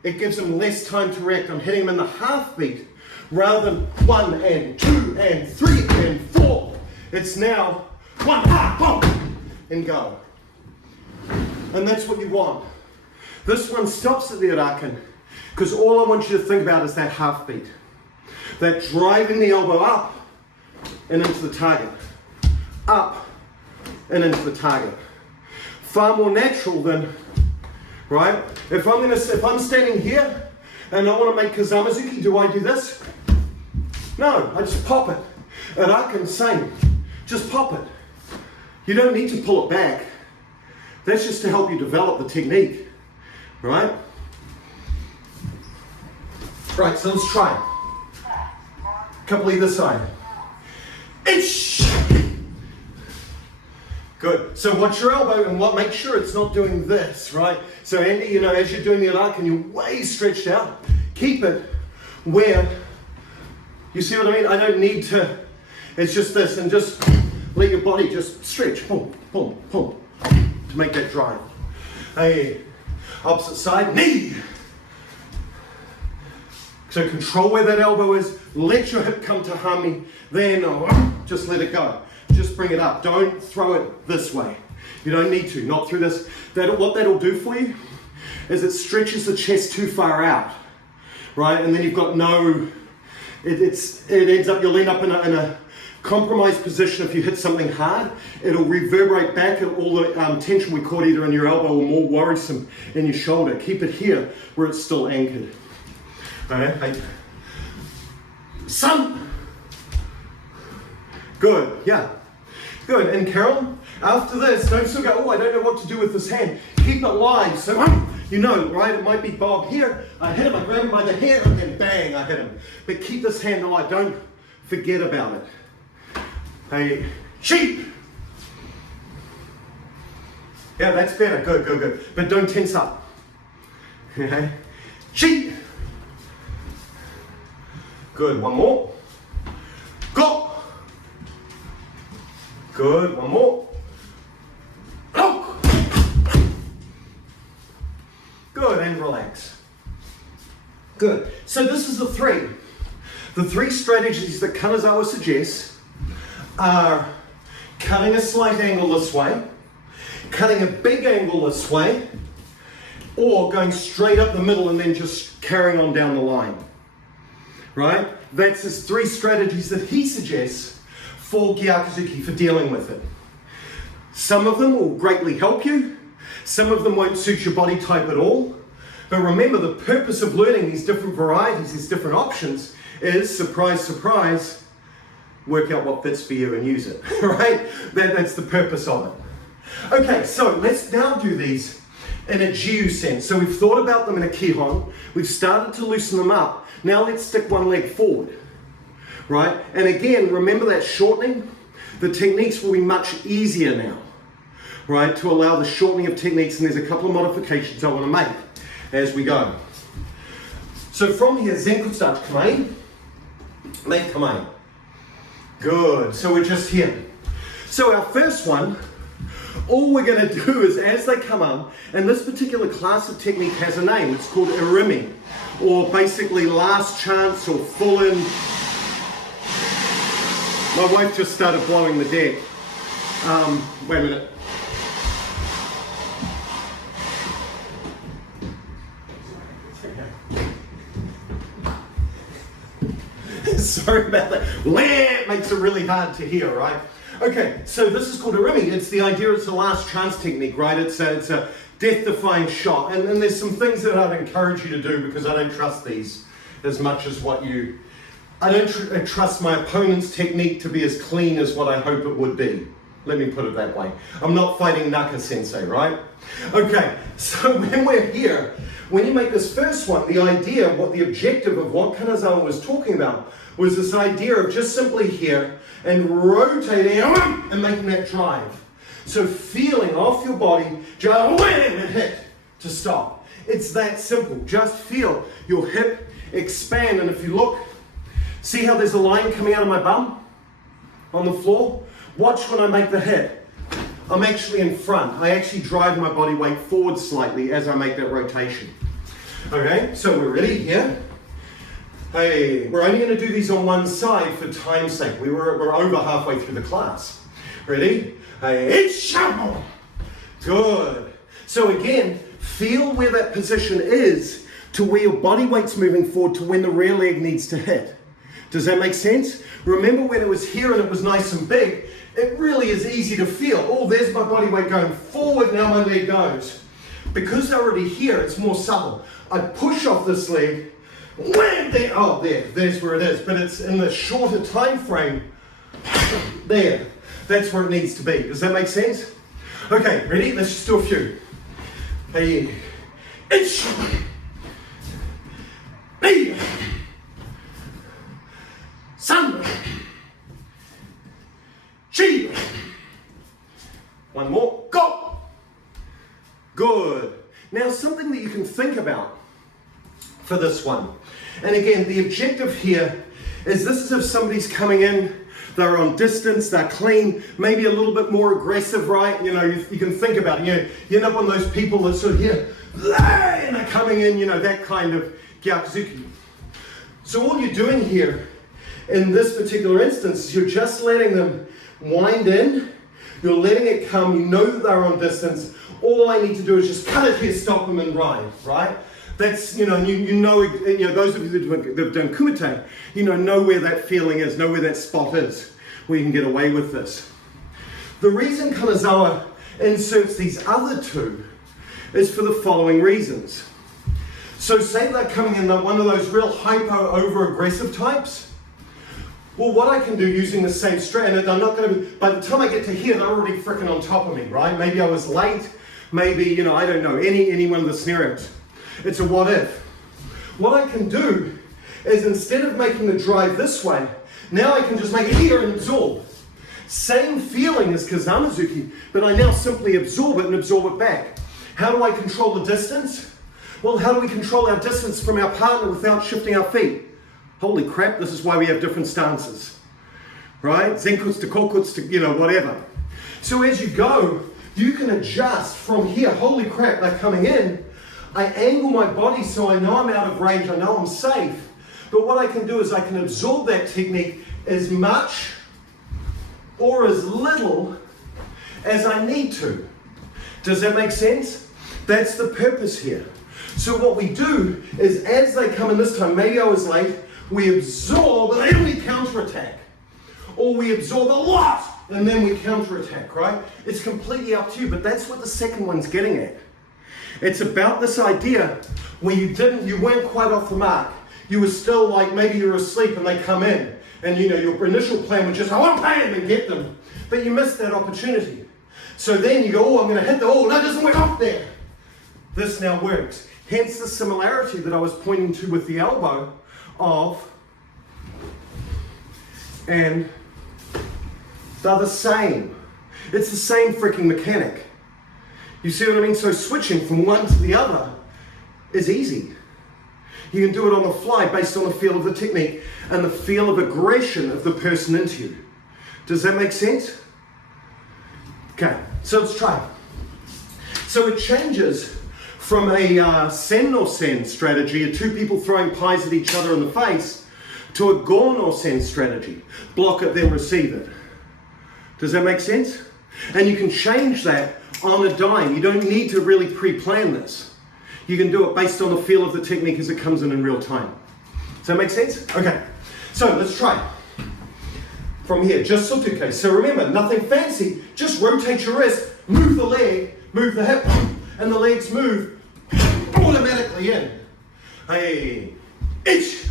It gives him less time to react. I'm hitting him in the half beat rather than 1 and 2 and 3 and 4. It's now 1, boom, and go. And that's what you want. This one stops at the Irakan because all I want you to think about is that half beat. That driving the elbow up and into the target. Up and into the target. Far more natural than, right? If I'm standing here and I want to make Kazamazuki, do I do this? No, I just pop it. Irakan, same. Just pop it. You don't need to pull it back. That's just to help you develop the technique, right? Right, so let's try. Couple either side. Ish. Good. So watch your elbow and make sure it's not doing this, right? So Andy, you know, as you're doing the arc and you're way stretched out, keep it where, you see what I mean? I don't need to, it's just this, and just let your body just stretch, boom, boom, boom, to make that drive. Hey, opposite side, knee. So control where that elbow is, let your hip come to harmony, then just let it go. Just bring it up, don't throw it this way. You don't need to, not through this. What that'll do for you is it stretches the chest too far out, right? And then you've got no, it ends up, you'll end up in a compromised position. If you hit something hard, it'll reverberate back at all the tension we caught either in your elbow or more worrisome in your shoulder. Keep it here where it's still anchored. Okay. Sun. Good, yeah. Good, and Carol, after this, don't still go, oh, I don't know what to do with this hand. Keep it live, so you know, right? It might be Bob here, I hit him, I grab him by the hair, and then bang, I hit him. But keep this hand alive, don't forget about it. Hey, sheep. Yeah, that's better, good, good, good. But don't tense up. Okay, sheep. Good, one more. Go. Good, one more. Look. Good, and relax. Good. So this is the three. The three strategies that Kanazawa suggests are cutting a slight angle this way, cutting a big angle this way, or going straight up the middle and then just carrying on down the line. Right? That's his three strategies that he suggests for Gyakuzuki, for dealing with it. Some of them will greatly help you. Some of them won't suit your body type at all. But remember, the purpose of learning these different varieties, these different options, is, surprise, surprise, work out what fits for you and use it, right? That's the purpose of it. Okay, so let's now do these in a Jiu sense. So we've thought about them in a Kihon. We've started to loosen them up. Now let's stick one leg forward, right? And again, remember that shortening? The techniques will be much easier now, right? To allow the shortening of techniques, and there's a couple of modifications I want to make as we go. So from here, Zenko start kamae, make kamae. Good, so we're just here. So our first one, all we're going to do is as they come up, and this particular class of technique has a name, it's called irimi, or basically last chance or full in. My wife just started blowing the deck. Wait a minute. Sorry about that. It makes it really hard to hear, right? Okay, so this is called irimi. It's the idea, it's the last chance technique, right? It's a death-defying shot. And there's some things that I'd encourage you to do because I don't trust these as much as what you... I don't trust my opponent's technique to be as clean as what I hope it would be. Let me put it that way. I'm not fighting Naka-sensei, right? Okay, so when we're here, when you make this first one, the idea, what the objective of what Kanazawa was talking about was this idea of just simply here and rotating and making that drive. So feeling off your body, just wham and hit to stop. It's that simple. Just feel your hip expand, and if you look, see how there's a line coming out of my bum on the floor? Watch when I make the hit. I'm actually in front. I actually drive my body weight forward slightly as I make that rotation. Okay, so we're ready here. Hey, we're only going to do these on one side for time's sake. We're over halfway through the class. Ready? Hey, shuffle. Good. So again, feel where that position is to where your body weight's moving forward to when the rear leg needs to hit. Does that make sense? Remember when it was here and it was nice and big, it really is easy to feel. Oh, there's my body weight going forward, now my leg goes. Because they're already here, it's more subtle. I push off this leg, wham, there, oh, there's where it is. But it's in the shorter time frame, there. That's where it needs to be. Does that make sense? Okay, ready? Let's just do a few. Hey, Ich. B. San. Chi. One more. Go. Good. Now something that you can think about for this one. And again, the objective here is this is if somebody's coming in, they're on distance, they're clean, maybe a little bit more aggressive, right? You know, you can think about it. You end up on those people that sort of here, and they're coming in, you know, that kind of gyakuzuki. So all you're doing here in this particular instance is you're just letting them wind in, you're letting it come, you know that they're on distance. All I need to do is just cut it here, stop them and ride, right? That's, you know, those of you that have done kumite, know where that feeling is, know where that spot is, where you can get away with this. The reason Kanazawa inserts these other two is for the following reasons. So say they're coming in one of those real hypo over-aggressive types. Well, what I can do using the same strand, and I'm not going to be, by the time I get to here, they're already freaking on top of me, right? Maybe I was late, maybe, I don't know, any one of the scenarios. It's a what if. What I can do is instead of making the drive this way, now I can just make it here and absorb. Same feeling as Kazamazuki, but I now simply absorb it and absorb it back. How do I control the distance? Well, how do we control our distance from our partner without shifting our feet? Holy crap, this is why we have different stances. Right? Zenkutsu to kokutsu to, whatever. So as you go, you can adjust from here. Holy crap, they're coming in. I angle my body so I know I'm out of range, I know I'm safe. But what I can do is I can absorb that technique as much or as little as I need to. Does that make sense? That's the purpose here. So what we do is as they come in this time, maybe I was late, we absorb and then we counterattack. Or we absorb a lot and then we counterattack, right? It's completely up to you, but that's what the second one's getting at. It's about this idea where you weren't quite off the mark. You were still like, maybe you were asleep and they come in. And your initial plan was just, I want to pay them and get them. But you missed that opportunity. So then you go, oh, I'm going to hit no, it doesn't work off there. This now works. Hence the similarity that I was pointing to with the elbow of, and they're the same. It's the same freaking mechanic. You see what I mean? So switching from one to the other is easy. You can do it on the fly based on the feel of the technique and the feel of aggression of the person into you. Does that make sense? Okay, so let's try. So it changes from a sen no sen strategy, of two people throwing pies at each other in the face, to a go no sen strategy. Block it, then receive it. Does that make sense? And you can change that on a dime. You don't need to really pre-plan this. You can do it based on the feel of the technique as it comes in real time. Does that make sense? Okay, so let's try. From here, just sotuke. So remember, nothing fancy, just rotate your wrist, move the leg, move the hip, and the legs move automatically in. Hey, ich.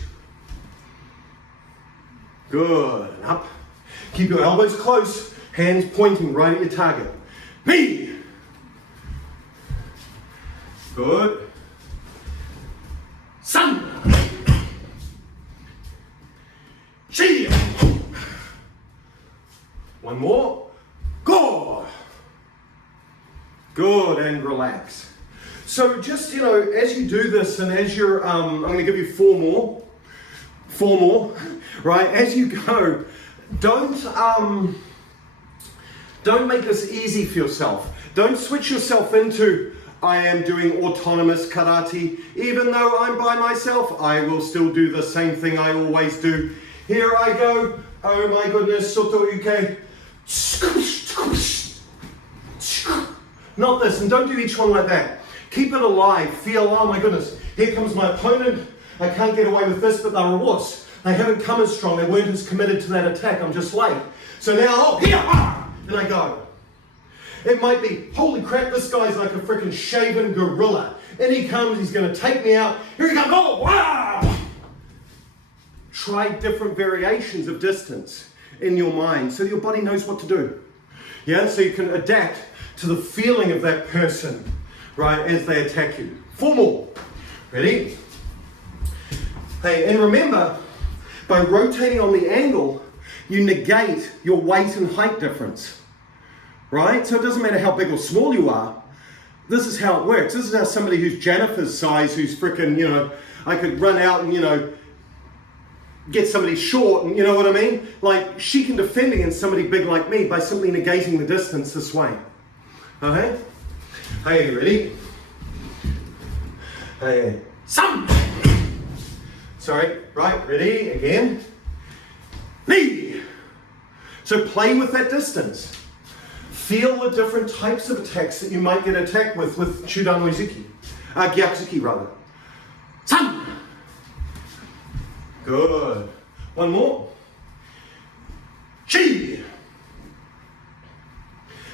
Good, and up. Keep your elbows close, hands pointing right at your target. Me. Good. San. Chi. One more. Go. Good, and relax. So just, as you do this and as you're, I'm going to give you four more, right? As you go, don't make this easy for yourself. Don't switch yourself into, I am doing autonomous karate. Even though I'm by myself, I will still do the same thing I always do. Here I go. Oh my goodness, soto uke. Not this, and don't do each one like that. Keep it alive. Feel, oh my goodness, here comes my opponent. I can't get away with this, but they're a wuss. They haven't come as strong. They weren't as committed to that attack. I'm just late. So now, oh, here, and I go. It might be, holy crap, this guy's like a freaking shaven gorilla. In he comes, he's going to take me out. Here he comes, oh, wow! Try different variations of distance in your mind so your body knows what to do. Yeah, so you can adapt to the feeling of that person, right, as they attack you. 4 more. Ready? Hey, and remember, by rotating on the angle, you negate your weight and height difference, right? So it doesn't matter how big or small you are. This is how it works. This is how somebody who's Jennifer's size, who's freaking, you know, I could run out and, you know, get somebody short, and you know what I mean? Like, she can defend against somebody big like me by simply negating the distance this way. Okay? Hey, ready? Hey, some. Sorry, right, ready, again. Knee. So play with that distance. Feel the different types of attacks that you might get attacked with Chudan Oizuki. Gyakuzuki rather. Some. Good. One more. Chi.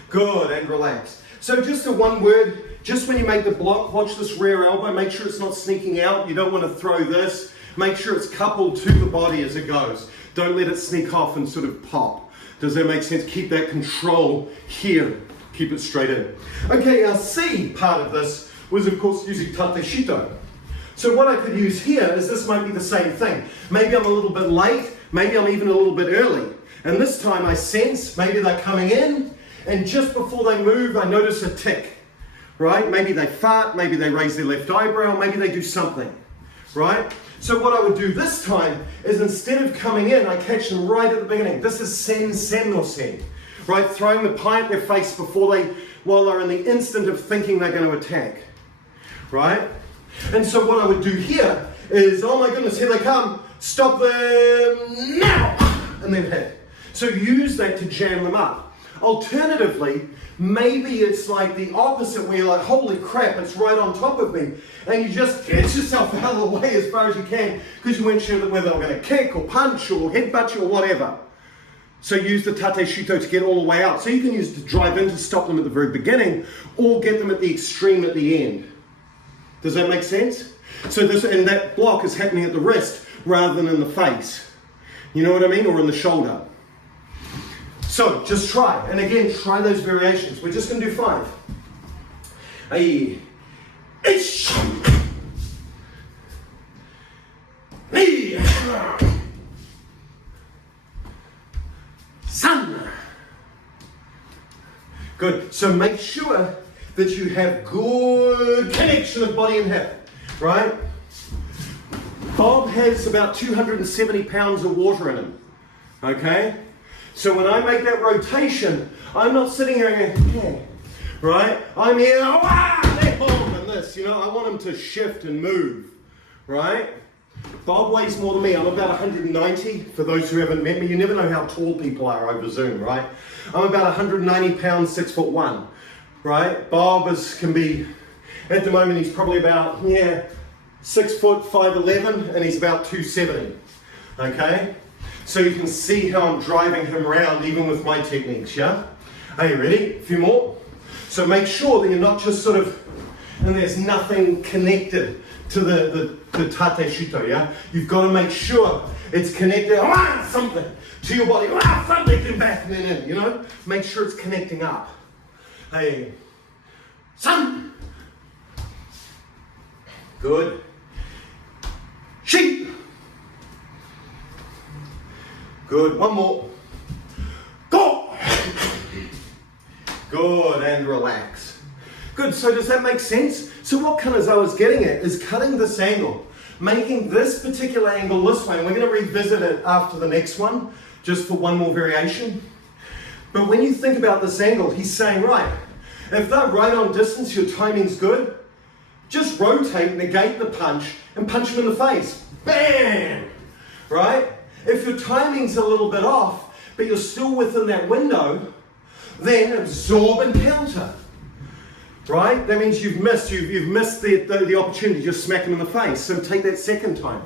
Good, and relax. So just a one word, just when you make the block, watch this rear elbow, make sure it's not sneaking out. You don't want to throw this. Make sure it's coupled to the body as it goes. Don't let it sneak off and sort of pop. Does that make sense? Keep that control here. Keep it straight in. Okay, our C part of this was of course using tate shito. So what I could use here is this might be the same thing. Maybe I'm a little bit late, maybe I'm even a little bit early. And this time I sense maybe they're coming in, and just before they move, I notice a tick, right? Maybe they fart, maybe they raise their left eyebrow, maybe they do something, right? So what I would do this time is instead of coming in, I catch them right at the beginning. This is sen no sen, right? Throwing the pie at their face while they're in the instant of thinking they're going to attack, right? And so what I would do here is, oh my goodness, here they come, stop them now, and then hit. So use that to jam them up. Alternatively, maybe it's like the opposite where you're like, holy crap, it's right on top of me. And you just get yourself out of the way as far as you can because you weren't sure whether they were going to kick or punch or headbutt you or whatever. So use the tate shito to get all the way out. So you can use it to drive in to stop them at the very beginning or get them at the extreme at the end. Does that make sense? So and that block is happening at the wrist rather than in the face. You know what I mean? Or in the shoulder. So just try, and again, try those variations. We're just going to do 5. Aye. Ish. Knee. Sun. Good. So make sure that you have good connection of body and hip, right? Bob has about 270 pounds of water in him, okay? So when I make that rotation, I'm not sitting here going, yeah, right? I'm here, and this, you know, I want him to shift and move, right? Bob weighs more than me. I'm about 190, for those who haven't met me. You never know how tall people are over Zoom, right? I'm about 190 pounds, 6'1", right? Bob can be, at the moment, he's probably about, 6 foot 5'11", and he's about 270, okay? So you can see how I'm driving him around even with my techniques, yeah? Are you ready? A few more. So make sure that you're not just sort of, and there's nothing connected to the tate shito, yeah? You've got to make sure it's connected, something to your body, something and back and then in, you know? Make sure it's connecting up. Hey, sun. Good. Sheep. Good, one more. Go! Good, and relax. Good, so does that make sense? So what Kanazawa's getting at is cutting this angle, making this particular angle this way, and we're going to revisit it after the next one, just for one more variation. But when you think about this angle, he's saying, right, if they're right on distance, your timing's good, just rotate, negate the punch, and punch them in the face. Bam! Right? If your timing's a little bit off, but you're still within that window, then absorb and counter, right? That means you've missed the opportunity to just smack them in the face, so take that second time.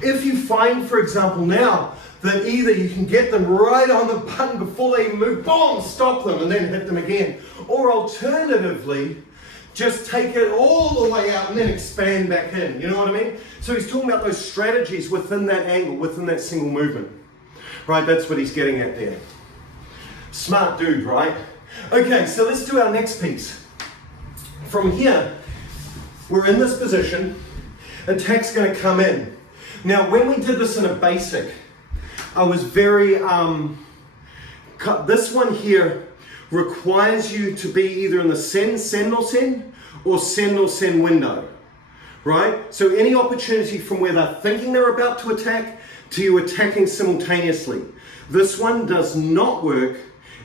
If you find, for example, now that either you can get them right on the button before they move, boom, stop them and then hit them again, or alternatively, just take it all the way out and then expand back in. You know what I mean? So he's talking about those strategies within that angle, within that single movement. Right, that's what he's getting at there. Smart dude, right? Okay, so let's do our next piece. From here, we're in this position, attack's going to come in. Now, when we did this in a basic, I was very, this one here requires you to be either in the send or send window, right? So any opportunity from where they're thinking they're about to attack to you attacking simultaneously. This one does not work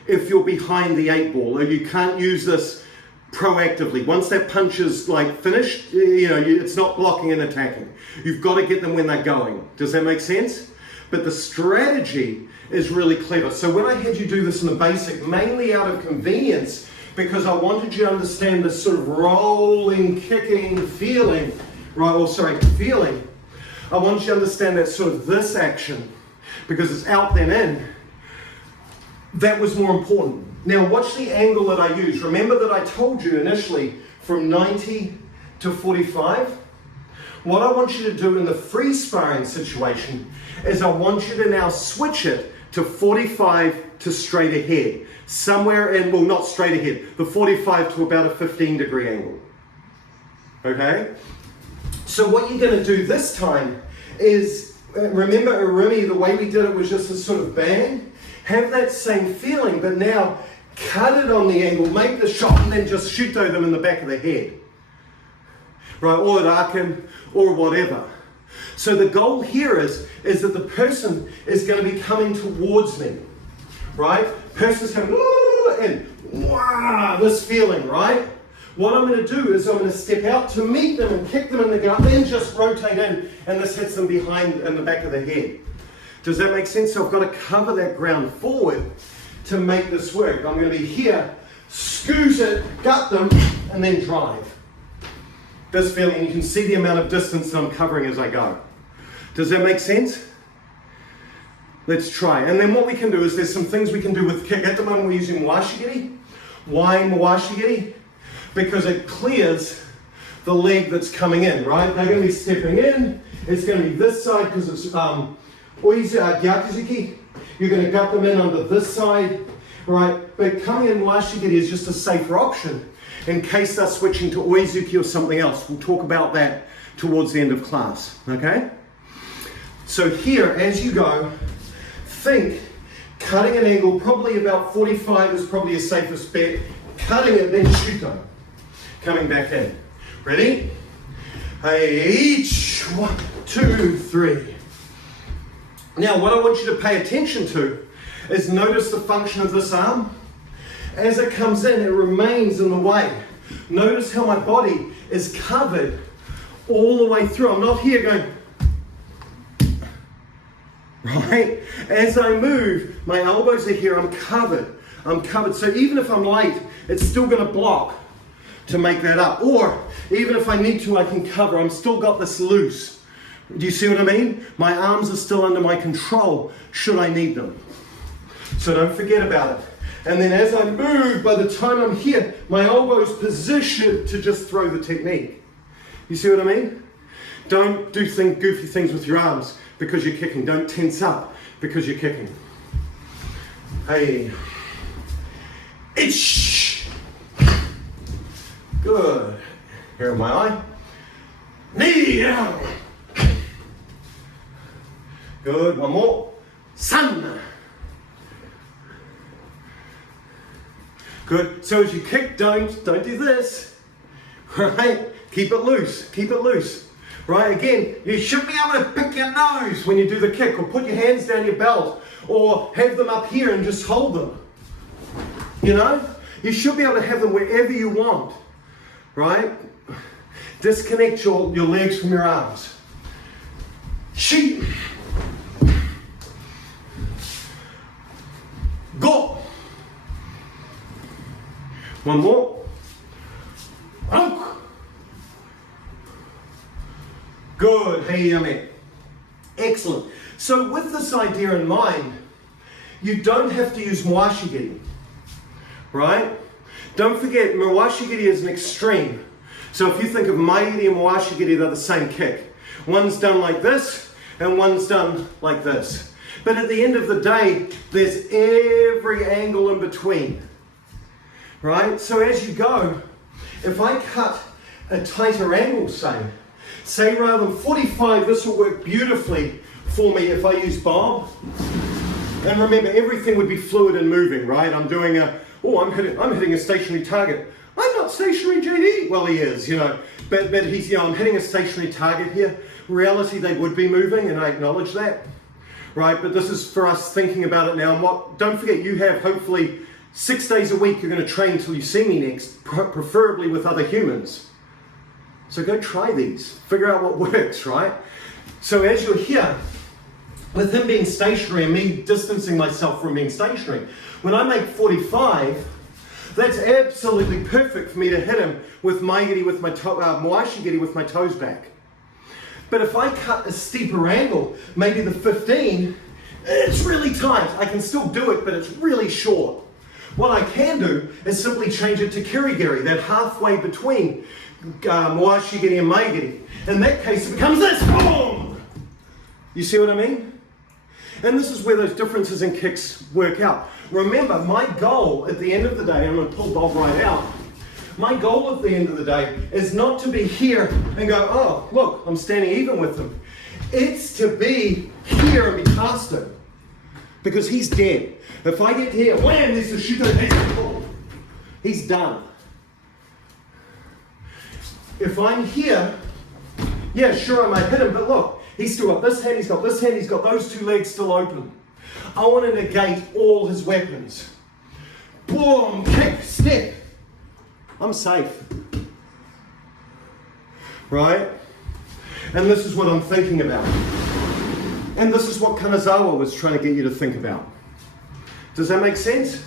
if you're behind the 8 ball, or you can't use this proactively. Once that punch is like finished, it's not blocking and attacking. You've got to get them when they're going. Does that make sense? But the strategy is really clever. So when I had you do this in the basic, mainly out of convenience, because I wanted you to understand this sort of rolling, kicking feeling, feeling. I want you to understand that sort of this action, because it's out then in. That was more important. Now watch the angle that I use. Remember that I told you initially from 90 to 45? What I want you to do in the free sparring situation is I want you to now switch it to 45 to straight ahead. Somewhere in, well, not straight ahead, the 45 to about a 15-degree angle. Okay? So what you're going to do this time is, remember Urumi, the way we did it was just a sort of bang. Have that same feeling, but now cut it on the angle, make the shot, and then just shoot them in the back of the head. Right, or at Arkin, or whatever. So the goal here is that the person is going to be coming towards me. Right? Person's coming, and wow, this feeling, right? What I'm going to do is I'm going to step out to meet them and kick them in the gut, then just rotate in, and this hits them behind in the back of the head. Does that make sense? So I've got to cover that ground forward to make this work. I'm going to be here, scoot it, gut them, and then drive. This feeling, you can see the amount of distance that I'm covering as I go. Does that make sense? Let's try. And then what we can do is there's some things we can do with kick. At the moment we're using Mawashigiri. Why Mawashigiri? Because it clears the leg that's coming in, right? They're going to be stepping in. It's going to be this side because it's Gyakuzuki. You're going to gut them in under this side, right? But coming in Mawashigiri is just a safer option in case they're switching to Oizuki or something else. We'll talk about that towards the end of class, okay? So here, as you go, think cutting an angle, probably about 45 is probably your safest bet. Cutting it, then shoot them. Coming back in. Ready? Each, 1, 2, 3. Now, what I want you to pay attention to is notice the function of this arm. As it comes in, it remains in the way. Notice how my body is covered all the way through. I'm not here going, right? As I move, my elbows are here, I'm covered. So even if I'm late, it's still going to block to make that up. Or even if I need to, I can cover. I'm still got this loose. Do you see what I mean? My arms are still under my control should I need them. So don't forget about it. And then as I move, by the time I'm here, my elbow's positioned to just throw the technique. You see what I mean? Don't do goofy things with your arms because you're kicking. Don't tense up because you're kicking. Hey. Itch. Good. Here in my eye. Knee down. Good. One more. Sun. Good. So as you kick, don't do this. Right? Keep it loose. Keep it loose. Right? Again, you should be able to pick your nose when you do the kick, or put your hands down your belt, or have them up here and just hold them. You know? You should be able to have them wherever you want. Right? Disconnect your legs from your arms. Sheep. Go. One more. Good. Hey, yummy. Excellent. So with this idea in mind, you don't have to use Mawashigiri, right? Don't forget, Mawashigiri is an extreme. So if you think of Mairi and Mawashigiri, they're the same kick. One's done like this, and one's done like this. But at the end of the day, there's every angle in between. Right? So as you go, if I cut a tighter angle, say rather than 45, this will work beautifully for me if I use Bob. And remember, everything would be fluid and moving, right? I'm doing I'm hitting a stationary target. I'm not stationary, JD. Well, he is, but he's, I'm hitting a stationary target here. Reality, they would be moving, and I acknowledge that, right? But this is for us thinking about it now. And don't forget, you have hopefully 6 days a week you're going to train until you see me next, preferably with other humans. So go try these, figure out what works, right? So as you're here, with him being stationary and me distancing myself from being stationary, when I make 45, that's absolutely perfect for me to hit him with Maigiri with my Moashigiri with my toes back. But if I cut a steeper angle, maybe the 15, it's really tight. I can still do it, but it's really short. What I can do is simply change it to kirigiri, that halfway between Moashigiri and Maigiri. In that case, it becomes this, boom! You see what I mean? And this is where those differences in kicks work out. Remember, my goal at the end of the day, I'm going to pull Bob right out, my goal at the end of the day is not to be here and go, oh, look, I'm standing even with him. It's to be here and be past him. Because he's dead. If I get here, wham, there's the shooter, he's done. If I'm here, yeah, sure, I might hit him, but look, he's still got this hand, he's got this hand, he's got those two legs still open. I want to negate all his weapons. Boom, kick, step. I'm safe. Right? And this is what I'm thinking about. And this is what Kanazawa was trying to get you to think about. Does that make sense?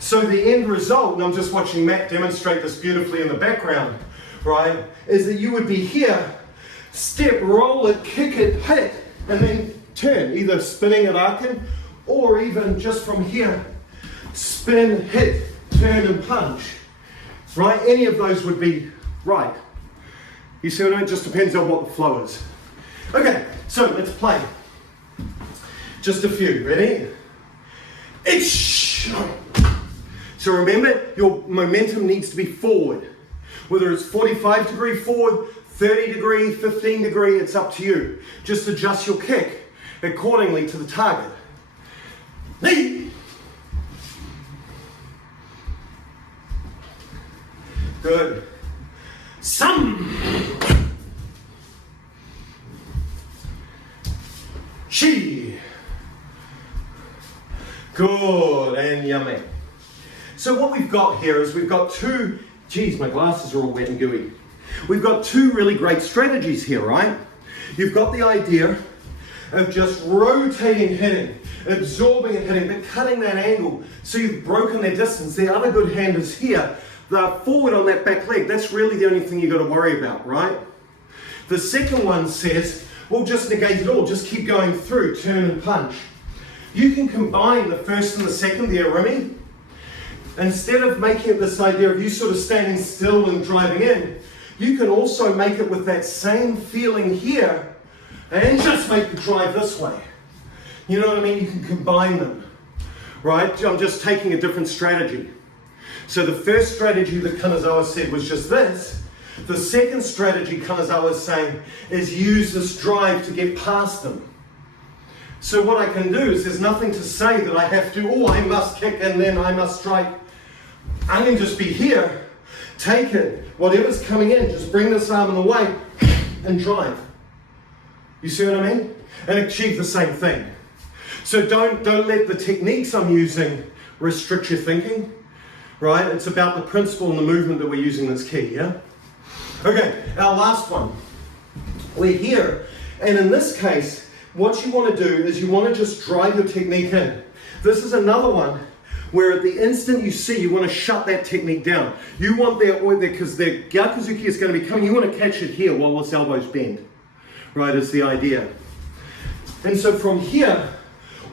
So the end result, and I'm just watching Matt demonstrate this beautifully in the background, right, is that you would be here, step, roll it, kick it, hit, and then turn, either spinning at Arkin, or even just from here, spin, hit, turn and punch, right? Any of those would be right. You see what I mean? It just depends on what the flow is. Okay, so let's play. Just a few, ready? So remember, your momentum needs to be forward. Whether it's 45 degree forward, 30 degree, 15 degree, it's up to you. Just adjust your kick accordingly to the target. Good. Chi. Good, and yummy. So what we've got here is we've got two, geez, my glasses are all wet and gooey. We've got two really great strategies here, right? You've got the idea of just rotating, hitting, absorbing and hitting, but cutting that angle so you've broken their distance. The other good hand is here. They're forward on that back leg. That's really the only thing you've got to worry about, right? The second one says, well, just negate it all. Just keep going through, turn and punch. You can combine the first and the second, the arimi. Instead of making it this idea of you sort of standing still and driving in, you can also make it with that same feeling here and just make the drive this way. You know what I mean? You can combine them, right? I'm just taking a different strategy. So the first strategy that Kanazawa said was just this. The second strategy Kanazawa is saying is use this drive to get past them. So what I can do is there's nothing to say that I have to, I must kick and then I must strike. I can just be here, take it, whatever's coming in, just bring this arm in the way and drive. You see what I mean? And achieve the same thing. So don't let the techniques I'm using restrict your thinking, right? It's about the principle and the movement that we're using that's key, yeah? Okay, our last one. We're here, and in this case, what you want to do is you want to just drive your technique in. This is another one where at the instant you see, you want to shut that technique down. You want because the Gyakuzuki is going to be coming, you want to catch it here while its elbows bend, right, is the idea. And so from here,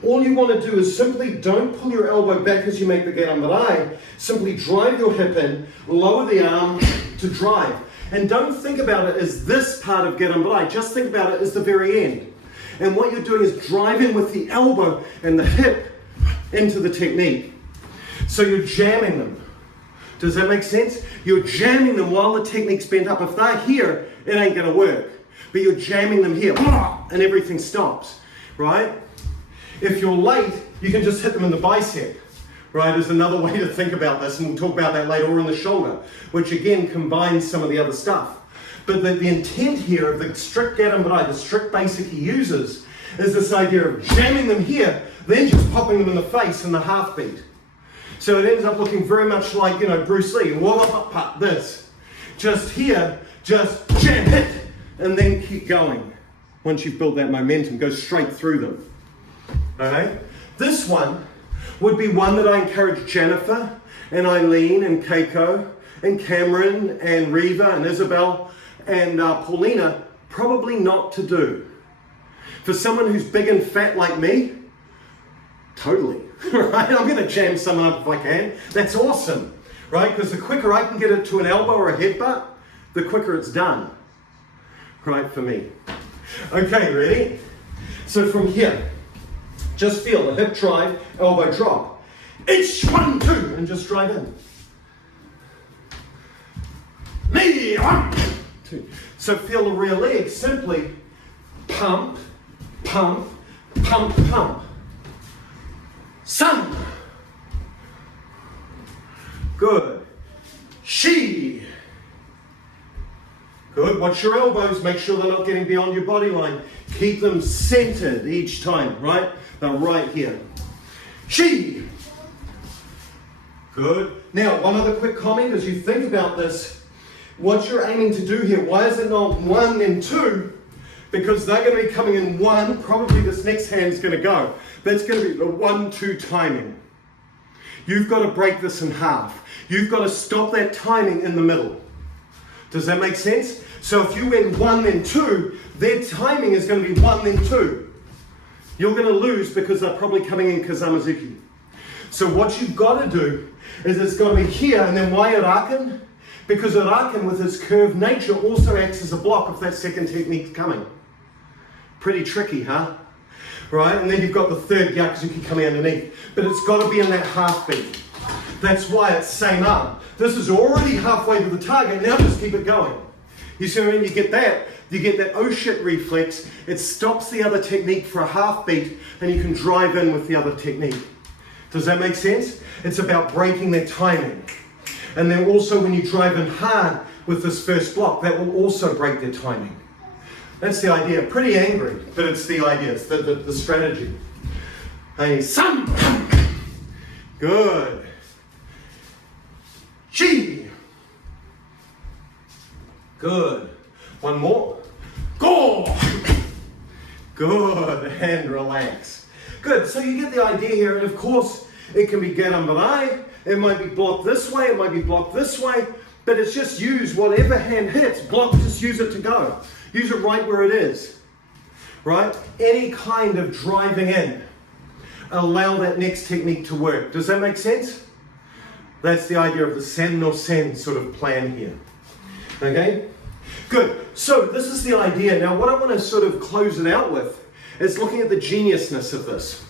all you want to do is simply don't pull your elbow back as you make the Gerambarai, simply drive your hip in, lower the arm to drive. And don't think about it as this part of Gerambarai, just think about it as the very end. And what you're doing is driving with the elbow and the hip into the technique. So you're jamming them. Does that make sense? You're jamming them while the technique's bent up. If they're here, it ain't gonna work. But you're jamming them here, and everything stops, right? If you're late, you can just hit them in the bicep, right? Is another way to think about this, and we'll talk about that later, or in the shoulder, which again combines some of the other stuff. But the intent here of the strict Gadambarai, the strict basic he uses, is this idea of jamming them here, then just popping them in the face in the half beat. So it ends up looking very much like, you know, Bruce Lee, this. Just here, just jam, hit, and then keep going. Once you've built that momentum, go straight through them. Okay? This one would be one that I encourage Jennifer and Eileen and Keiko and Cameron and Reva and Isabel and Paulina probably not to do. For someone who's big and fat like me, totally, right? I'm going to jam someone up if I can. That's awesome, right? Because the quicker I can get it to an elbow or a headbutt, the quicker it's done, right, for me. Okay, ready? So from here, just feel the hip drive, elbow drop. Each 1, 2, and just drive in. Me, 1, 2. So feel the rear leg, simply pump, pump, pump, pump. Sun. Good. She. Good. Watch your elbows. Make sure they're not getting beyond your body line. Keep them centered each time, right? They're right here. She. Good. Now, one other quick comment as you think about this. What you're aiming to do here, why is it not 1 and 2? Because they're going to be coming in 1, probably this next hand's going to go. That's going to be the 1-2 timing. You've got to break this in half. You've got to stop that timing in the middle. Does that make sense? So if you went 1 then 2, their timing is going to be 1 then 2. You're going to lose because they're probably coming in Kazamazuki. So what you've got to do is it's got to be here, and then why Arakan? Because Arakan with its curved nature also acts as a block if that second technique's coming. Pretty tricky, huh? Right, and then you've got the third Gyakuzuki coming underneath. But it's got to be in that half beat. That's why it's same arm. This is already halfway to the target, now just keep it going. You see what I mean? You get that oh shit reflex, it stops the other technique for a half beat, and you can drive in with the other technique. Does that make sense? It's about breaking their timing. And then also when you drive in hard with this first block, that will also break their timing. That's the idea. Pretty angry, but it's the idea. It's the strategy. Hey, sun. Good. Chi. Good. One more. Go. Good. And relax. Good. So you get the idea here. And of course, it can be Garambarai. It might be blocked this way. It might be blocked this way. But it's just use whatever hand hits. Block, just use it to go. Use it right where it is, right? Any kind of driving in, allow that next technique to work. Does that make sense? That's the idea of the sen no sen sort of plan here, okay? Good, so this is the idea. Now what I want to sort of close it out with is looking at the geniusness of this.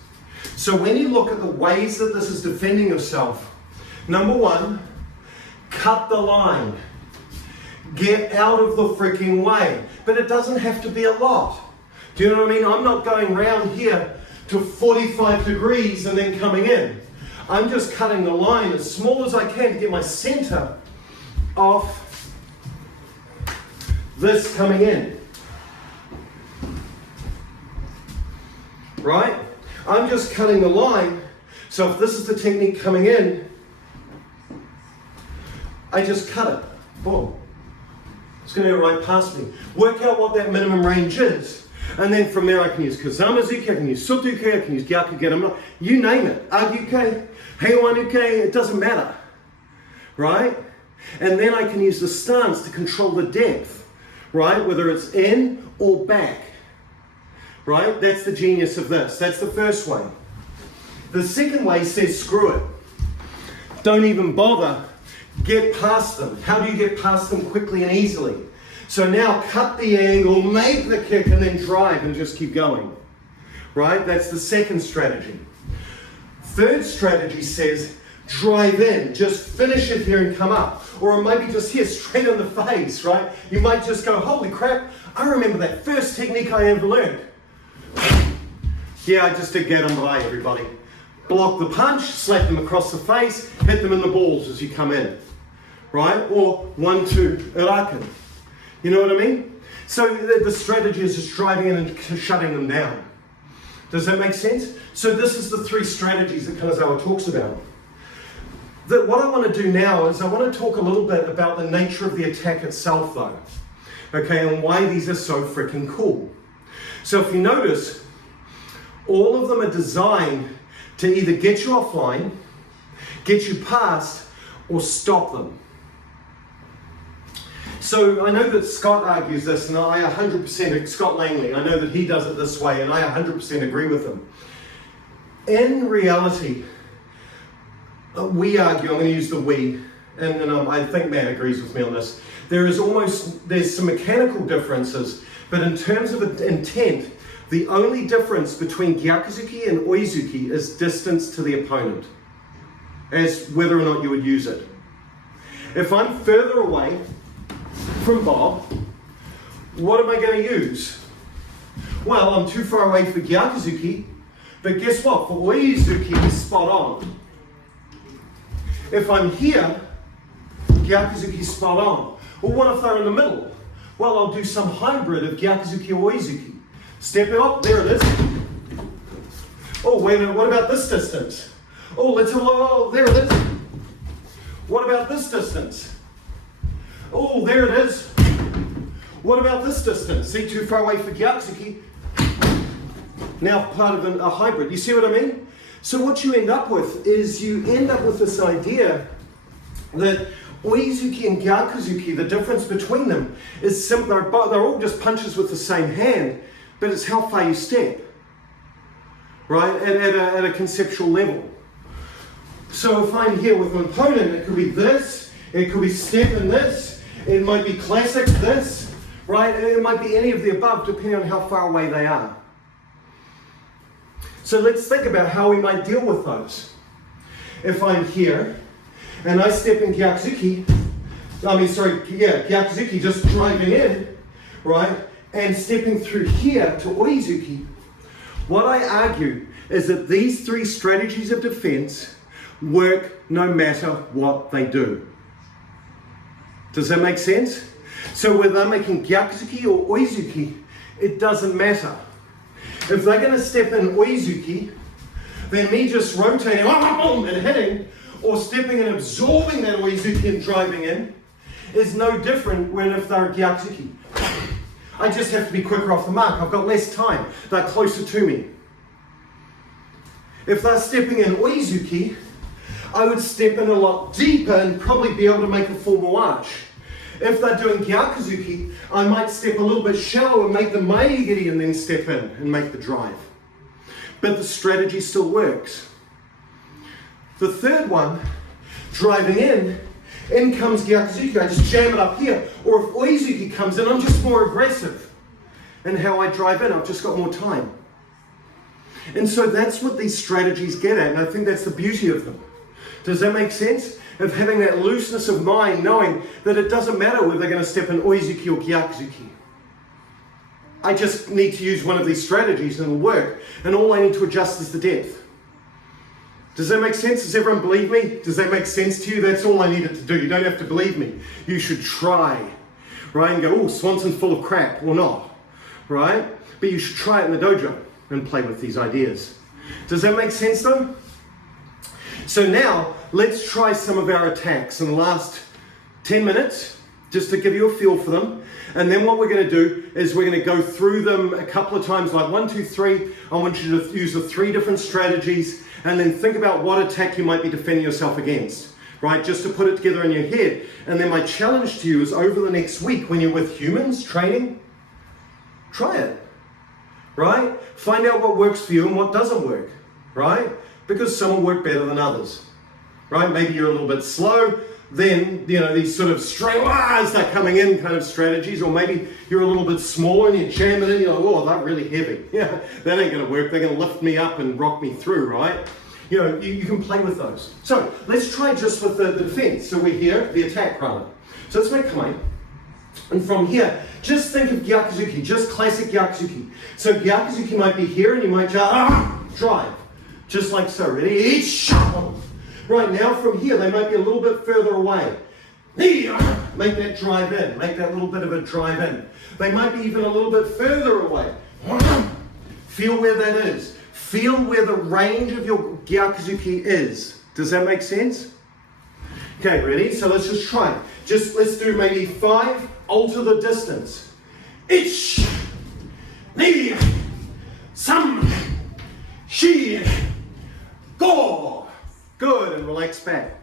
So when you look at the ways that this is defending itself, number 1, cut the line. Get out of the freaking way. But it doesn't have to be a lot. Do you know what I mean? I'm not going round here to 45 degrees and then coming in. I'm just cutting the line as small as I can to get my center off this coming in. Right? I'm just cutting the line. So if this is the technique coming in, I just cut it. Boom. It's going to go right past me. Work out what that minimum range is. And then from there I can use Kazamazuki, I can use Sotuke, I can use Gyaku Gedama, you name it. Agyuke, Heiwanuke, it doesn't matter. Right? And then I can use the stance to control the depth. Right? Whether it's in or back. Right? That's the genius of this. That's the first way. The second way says screw it. Don't even bother. Get past them. How do you get past them quickly and easily? So now cut the angle, make the kick, and then drive and just keep going. Right? That's the second strategy. Third strategy says drive in, just finish it here and come up. Or it might be just here, straight in the face, right? You might just go, holy crap, I remember that first technique I ever learned. Yeah, I just did get them by everybody. Block the punch, slap them across the face, hit them in the balls as you come in, right? Or 1-2, irakan. You know what I mean? So the strategy is just driving in and shutting them down. Does that make sense? So this is the 3 strategies that Kanazawa talks about. What I want to do now is I want to talk a little bit about the nature of the attack itself though. Okay, and why these are so freaking cool. So if you notice, all of them are designed to either get you offline, get you past, or stop them. So I know that Scott argues this, and I 100%, Scott Langley, I know that he does it this way, and I 100% agree with him. In reality, we argue, I'm going to use the we, and I think Matt agrees with me on this, there's some mechanical differences, but in terms of intent, the only difference between Gyakuzuki and Oizuki is distance to the opponent, as whether or not you would use it. If I'm further away from Bob, what am I going to use? Well, I'm too far away for Gyakuzuki, but guess what? For Oizuki, he's spot on. If I'm here, Gyakuzuki's spot on. Well, what if they're in the middle? Well, I'll do some hybrid of Gyakuzuki or Oizuki. Step it up, there it is. Oh, wait a minute, what about this distance? Oh, there it is. What about this distance? Oh, there it is. What about this distance? See, too far away for Gyakuzuki. Now part of a hybrid. You see what I mean? So what you end up with is this idea that Oizuki and Gyakuzuki, the difference between them is simple. They're all just punches with the same hand, but it's how far you step, right? At a conceptual level. So if I'm here with an opponent, it could be this, it could be stepping this, it might be classic this, right? It might be any of the above, depending on how far away they are. So let's think about how we might deal with those. If I'm here, and I step in Gyakuzuki, Gyakuzuki just driving in, right? And stepping through here to Oizuki, what I argue is that these 3 strategies of defense work no matter what they do. Does that make sense? So whether they're making Gyakuzuki or Oizuki, it doesn't matter. If they're going to step in Oizuki, then me just rotating and hitting, or stepping and absorbing that Oizuki and driving in, is no different when if they're Gyakuzuki. I just have to be quicker off the mark. I've got less time. They're closer to me. If they're stepping in Oizuki, I would step in a lot deeper and probably be able to make a formal arch. If they're doing Gyakuzuki, I might step a little bit shallower and make the maigiri and then step in and make the drive. But the strategy still works. The third one, driving in comes Gyakuzuki, I just jam it up here. Or if Oizuki comes in, I'm just more aggressive in how I drive in, I've just got more time. And so that's what these strategies get at, and I think that's the beauty of them. Does that make sense? Of having that looseness of mind, knowing that it doesn't matter whether they're going to step in Oizuki or Gyakuzuki. I just need to use one of these strategies and it'll work, and all I need to adjust is the depth. Does that make sense? Does everyone believe me? Does that make sense to you? That's all I needed to do. You don't have to believe me. You should try, right? And go, oh, Swanson's full of crap, or not, right? But you should try it in the dojo and play with these ideas. Does that make sense though? So now, let's try some of our attacks in the last 10 minutes, just to give you a feel for them. And then what we're going to do is we're going to go through them a couple of times, like 1, 2, 3. I want you to use the 3 different strategies, and then think about what attack you might be defending yourself against, right? Just to put it together in your head. And then my challenge to you is over the next week, when you're with humans training, try it, right? Find out what works for you and what doesn't work, right? Because some will work better than others, right? Maybe you're a little bit slow, then, these sort of straight start coming in kind of strategies, or maybe you're a little bit smaller and you jam it in, you're like, oh, they're really heavy. Yeah, that ain't gonna work. They're gonna lift me up and rock me through, right? You know, you can play with those. So let's try just with the defense. So we're here, the attack rather. So let's make kamae. And from here, just think of gyakuzuki, just classic gyakuzuki. So gyakuzuki might be here and you might just drive. Just like so. Ready? Each. Right, now from here, they might be a little bit further away. Make that drive in. Make that little bit of a drive in. They might be even a little bit further away. Feel where that is. Feel where the range of your gyakuzuki is. Does that make sense? Okay, ready? So let's just try. Let's do maybe 5. Alter the distance. Ich, ni, sam, shi, go. Good, and relax back.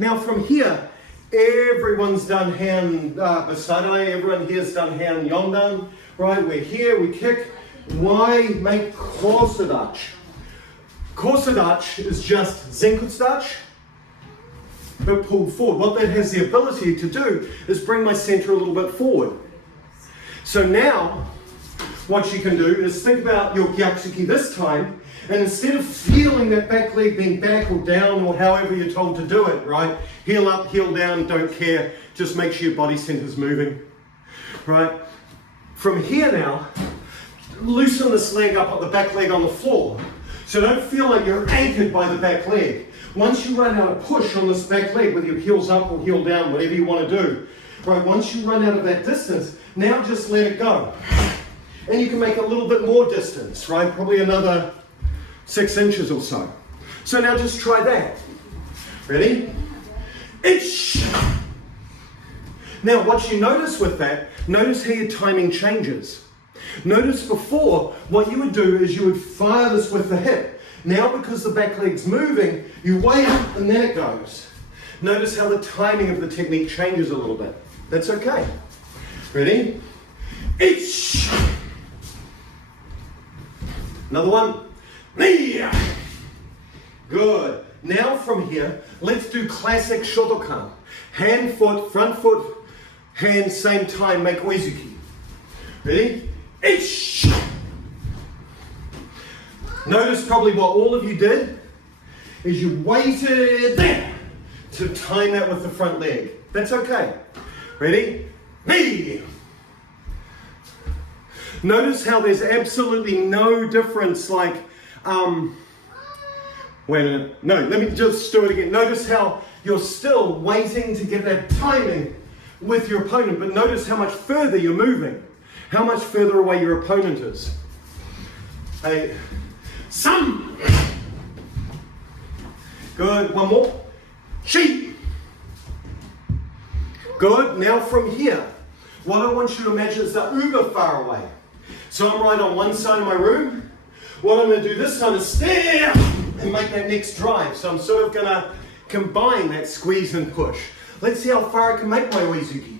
Now from here, everyone's done hand basadai, everyone here's done hand yondan, right? We're here, we kick. Why make korsadachi? Korsadachi is just zenkutsudachi, but pulled forward. What that has the ability to do is bring my center a little bit forward. So now, what you can do is think about your gyakuzuki this time, and instead of feeling that back leg being back or down or however you're told to do it, right? Heel up, heel down, don't care. Just make sure your body center's moving, right? From here now, loosen this leg up, the back leg on the floor. So don't feel like you're anchored by the back leg. Once you run out of push on this back leg with your heels up or heel down, whatever you want to do, right? Once you run out of that distance, now just let it go. And you can make a little bit more distance, right? Probably another 6 inches or so. So now just try that. Ready? Itch. Now what you notice with that, notice how your timing changes. Notice before, what you would do is you would fire this with the hip. Now because the back leg's moving, you weigh up and then it goes. Notice how the timing of the technique changes a little bit. That's okay. Ready? Itch. Another one. Good. Now from here, let's do classic shotokan. Hand, foot, front foot, hand, same time, make oizuki. Ready? Ish. Notice probably what all of you did is you waited there to time that with the front leg. That's okay. Ready? Me. Notice how there's absolutely no difference, like, wait a minute, no, let me just do it again. Notice how you're still waiting to get that timing with your opponent, but notice how much further you're moving, how much further away your opponent is. Hey, some. Good, one more. She. Good, now from here, what I want you to imagine is that uber far away. So I'm right on one side of my room. What I'm going to do this time is stare and make that next drive. So I'm sort of going to combine that squeeze and push. Let's see how far I can make my oizuki.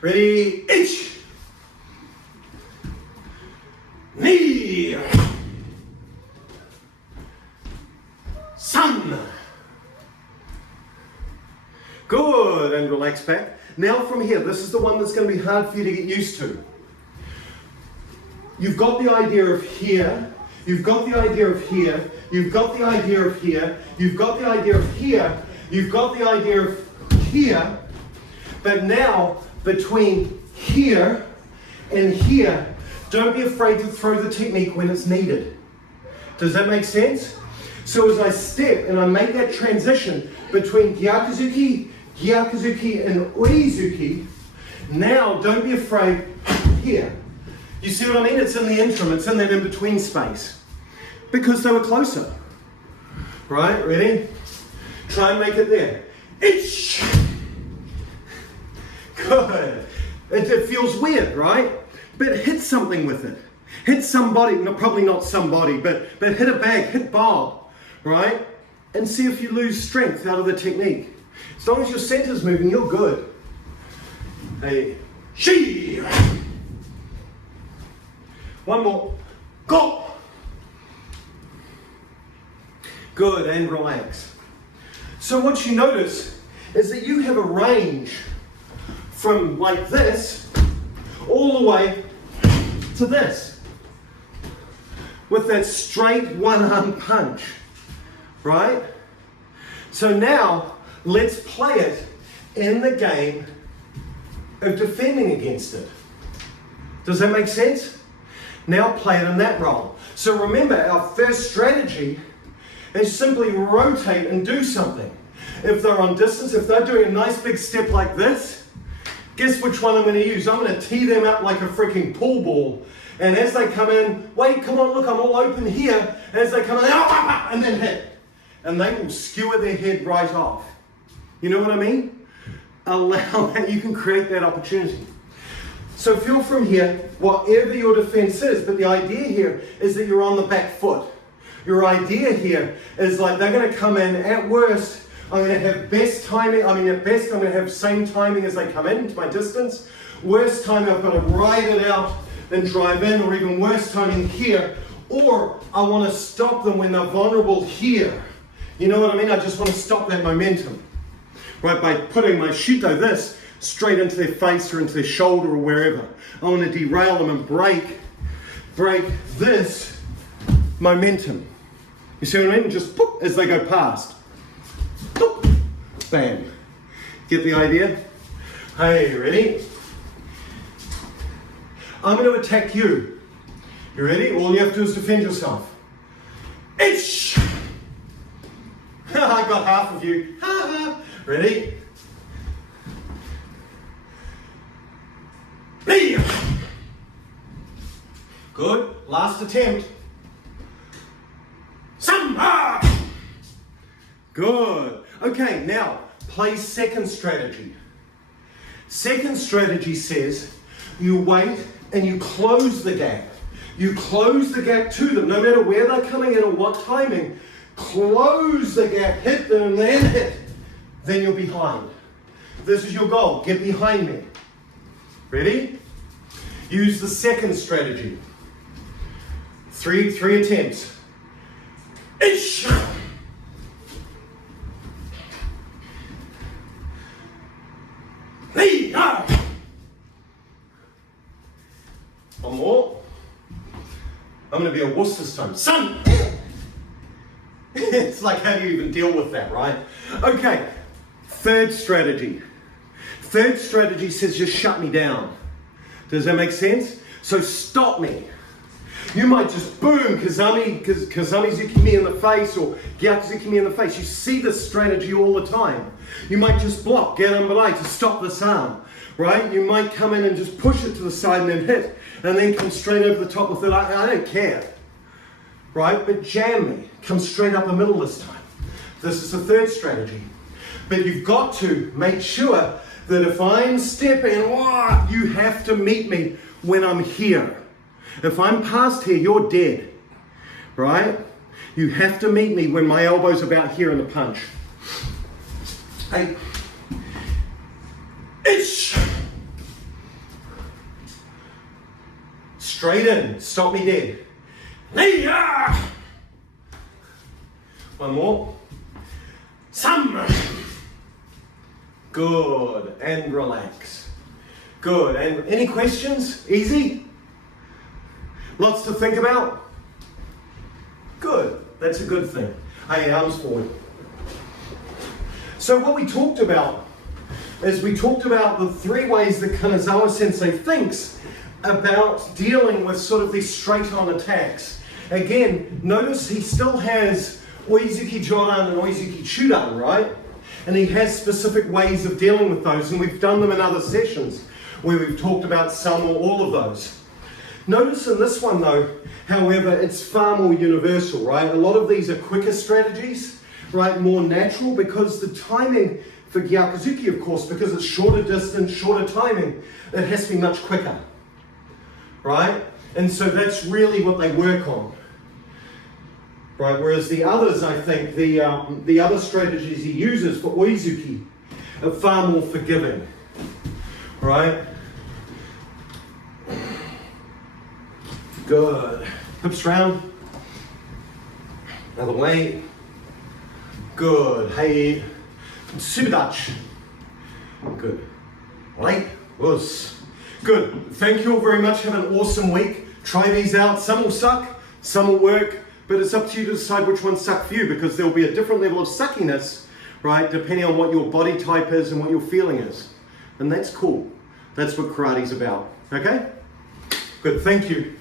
Ready? Ich. Ni. San. Good, and relax back. Now from here, this is the one that's going to be hard for you to get used to. You've got the idea of here, you've got the idea of here, you've got the idea of here, you've got the idea of here, you've got the idea of here, but now between here and here, don't be afraid to throw the technique when it's needed. Does that make sense? So as I step and I make that transition between gyakuzuki, and oizuki, now don't be afraid here. You see what I mean? It's in the interim, it's in that in-between space. Because they were closer. Right, ready? Try and make it there. Itch. Good. It feels weird, right? But hit something with it. Hit somebody, no, probably not somebody, but hit a bag, hit Bob, right? And see if you lose strength out of the technique. As long as your center's moving, you're good. Hey, she. One more. Go. Good, and relax. So what you notice is that you have a range from like this all the way to this with that straight one-arm punch. right? So now, let's play it in the game of defending against it. Does that make sense? Now play it in that role. So remember, our first strategy is simply rotate and do something. If they're on distance, if they're doing a nice big step like this, guess which one I'm going to use? I'm going to tee them up like a freaking pool ball. And as they come in, wait, come on, look, I'm all open here. As they come in, and then hit. And they will skewer their head right off. You know what I mean? Allow that, you can create that opportunity. So feel from here, whatever your defense is, but the idea here is that you're on the back foot. Your idea here is like they're going to come in, at worst, I'm going to have best timing, at best I'm going to have same timing as they come into my distance. Worst time I've got to ride it out, then drive in, or even worse timing here. Or I want to stop them when they're vulnerable here. You know what I mean? I just want to stop that momentum. Right, by putting my shito this straight into their face or into their shoulder or wherever. I want to derail them and break this momentum. You see what I mean? Just poof, as they go past. Poof, bam. Get the idea? Hey, ready? I'm going to attack you. You ready? All you have to do is defend yourself. Ish! I got half of you. Ready? Good. Last attempt. Good. Okay, now play second strategy. Second strategy says you wait and you close the gap. You close the gap to them, no matter where they're coming in or what timing. Close the gap, hit them, and then hit. Then you're behind. This is your goal. Get behind me. Ready? Use the second strategy. Three attempts. Ish! One more. I'm going to be a wuss this time. Son! It's like, how do you even deal with that, right? Okay, third strategy. Third strategy says just shut me down. Does that make sense? So stop me. You might just boom, Kazami Zuki me in the face, or Gyakuzuki me in the face. You see this strategy all the time. You might just block, get on belay to stop this arm, right? You might come in and just push it to the side and then hit, and then come straight over the top with it. I don't care, right? But jam me. Come straight up the middle this time. This is the third strategy. But you've got to make sure that if I'm stepping, you have to meet me when I'm here. If I'm past here, you're dead, right? You have to meet me when my elbow's about here in the punch. Hey. Ish. Straight in, stop me dead. One more. Some. Good, and relax. Good, and any questions? Easy? Lots to think about? Good, that's a good thing. Hey, arms forward. So what we talked about is we talked about the three ways that Kanazawa Sensei thinks about dealing with sort of these straight-on attacks. Again, notice he still has Oizuki Joran and Oizuki Chudan, right? And he has specific ways of dealing with those, and we've done them in other sessions where we've talked about some or all of those. Notice in this one though, however, it's far more universal, right? A lot of these are quicker strategies, right? More natural, because the timing for Gyakuzuki, of course, because it's shorter distance, shorter timing, it has to be much quicker, right? And so that's really what they work on, right? Whereas the others, I think, the other strategies he uses for Oizuki are far more forgiving, right? Good. Hips round. Another way. Good. Hey. Sudachi. Good. Right. Was. Good. Thank you all very much. Have an awesome week. Try these out. Some will suck. Some will work. but it's up to you to decide which ones suck for you, because there'll be a different level of suckiness, right, depending on what your body type is and what your feeling is. And that's cool. That's what karate's about. Okay? Good, thank you.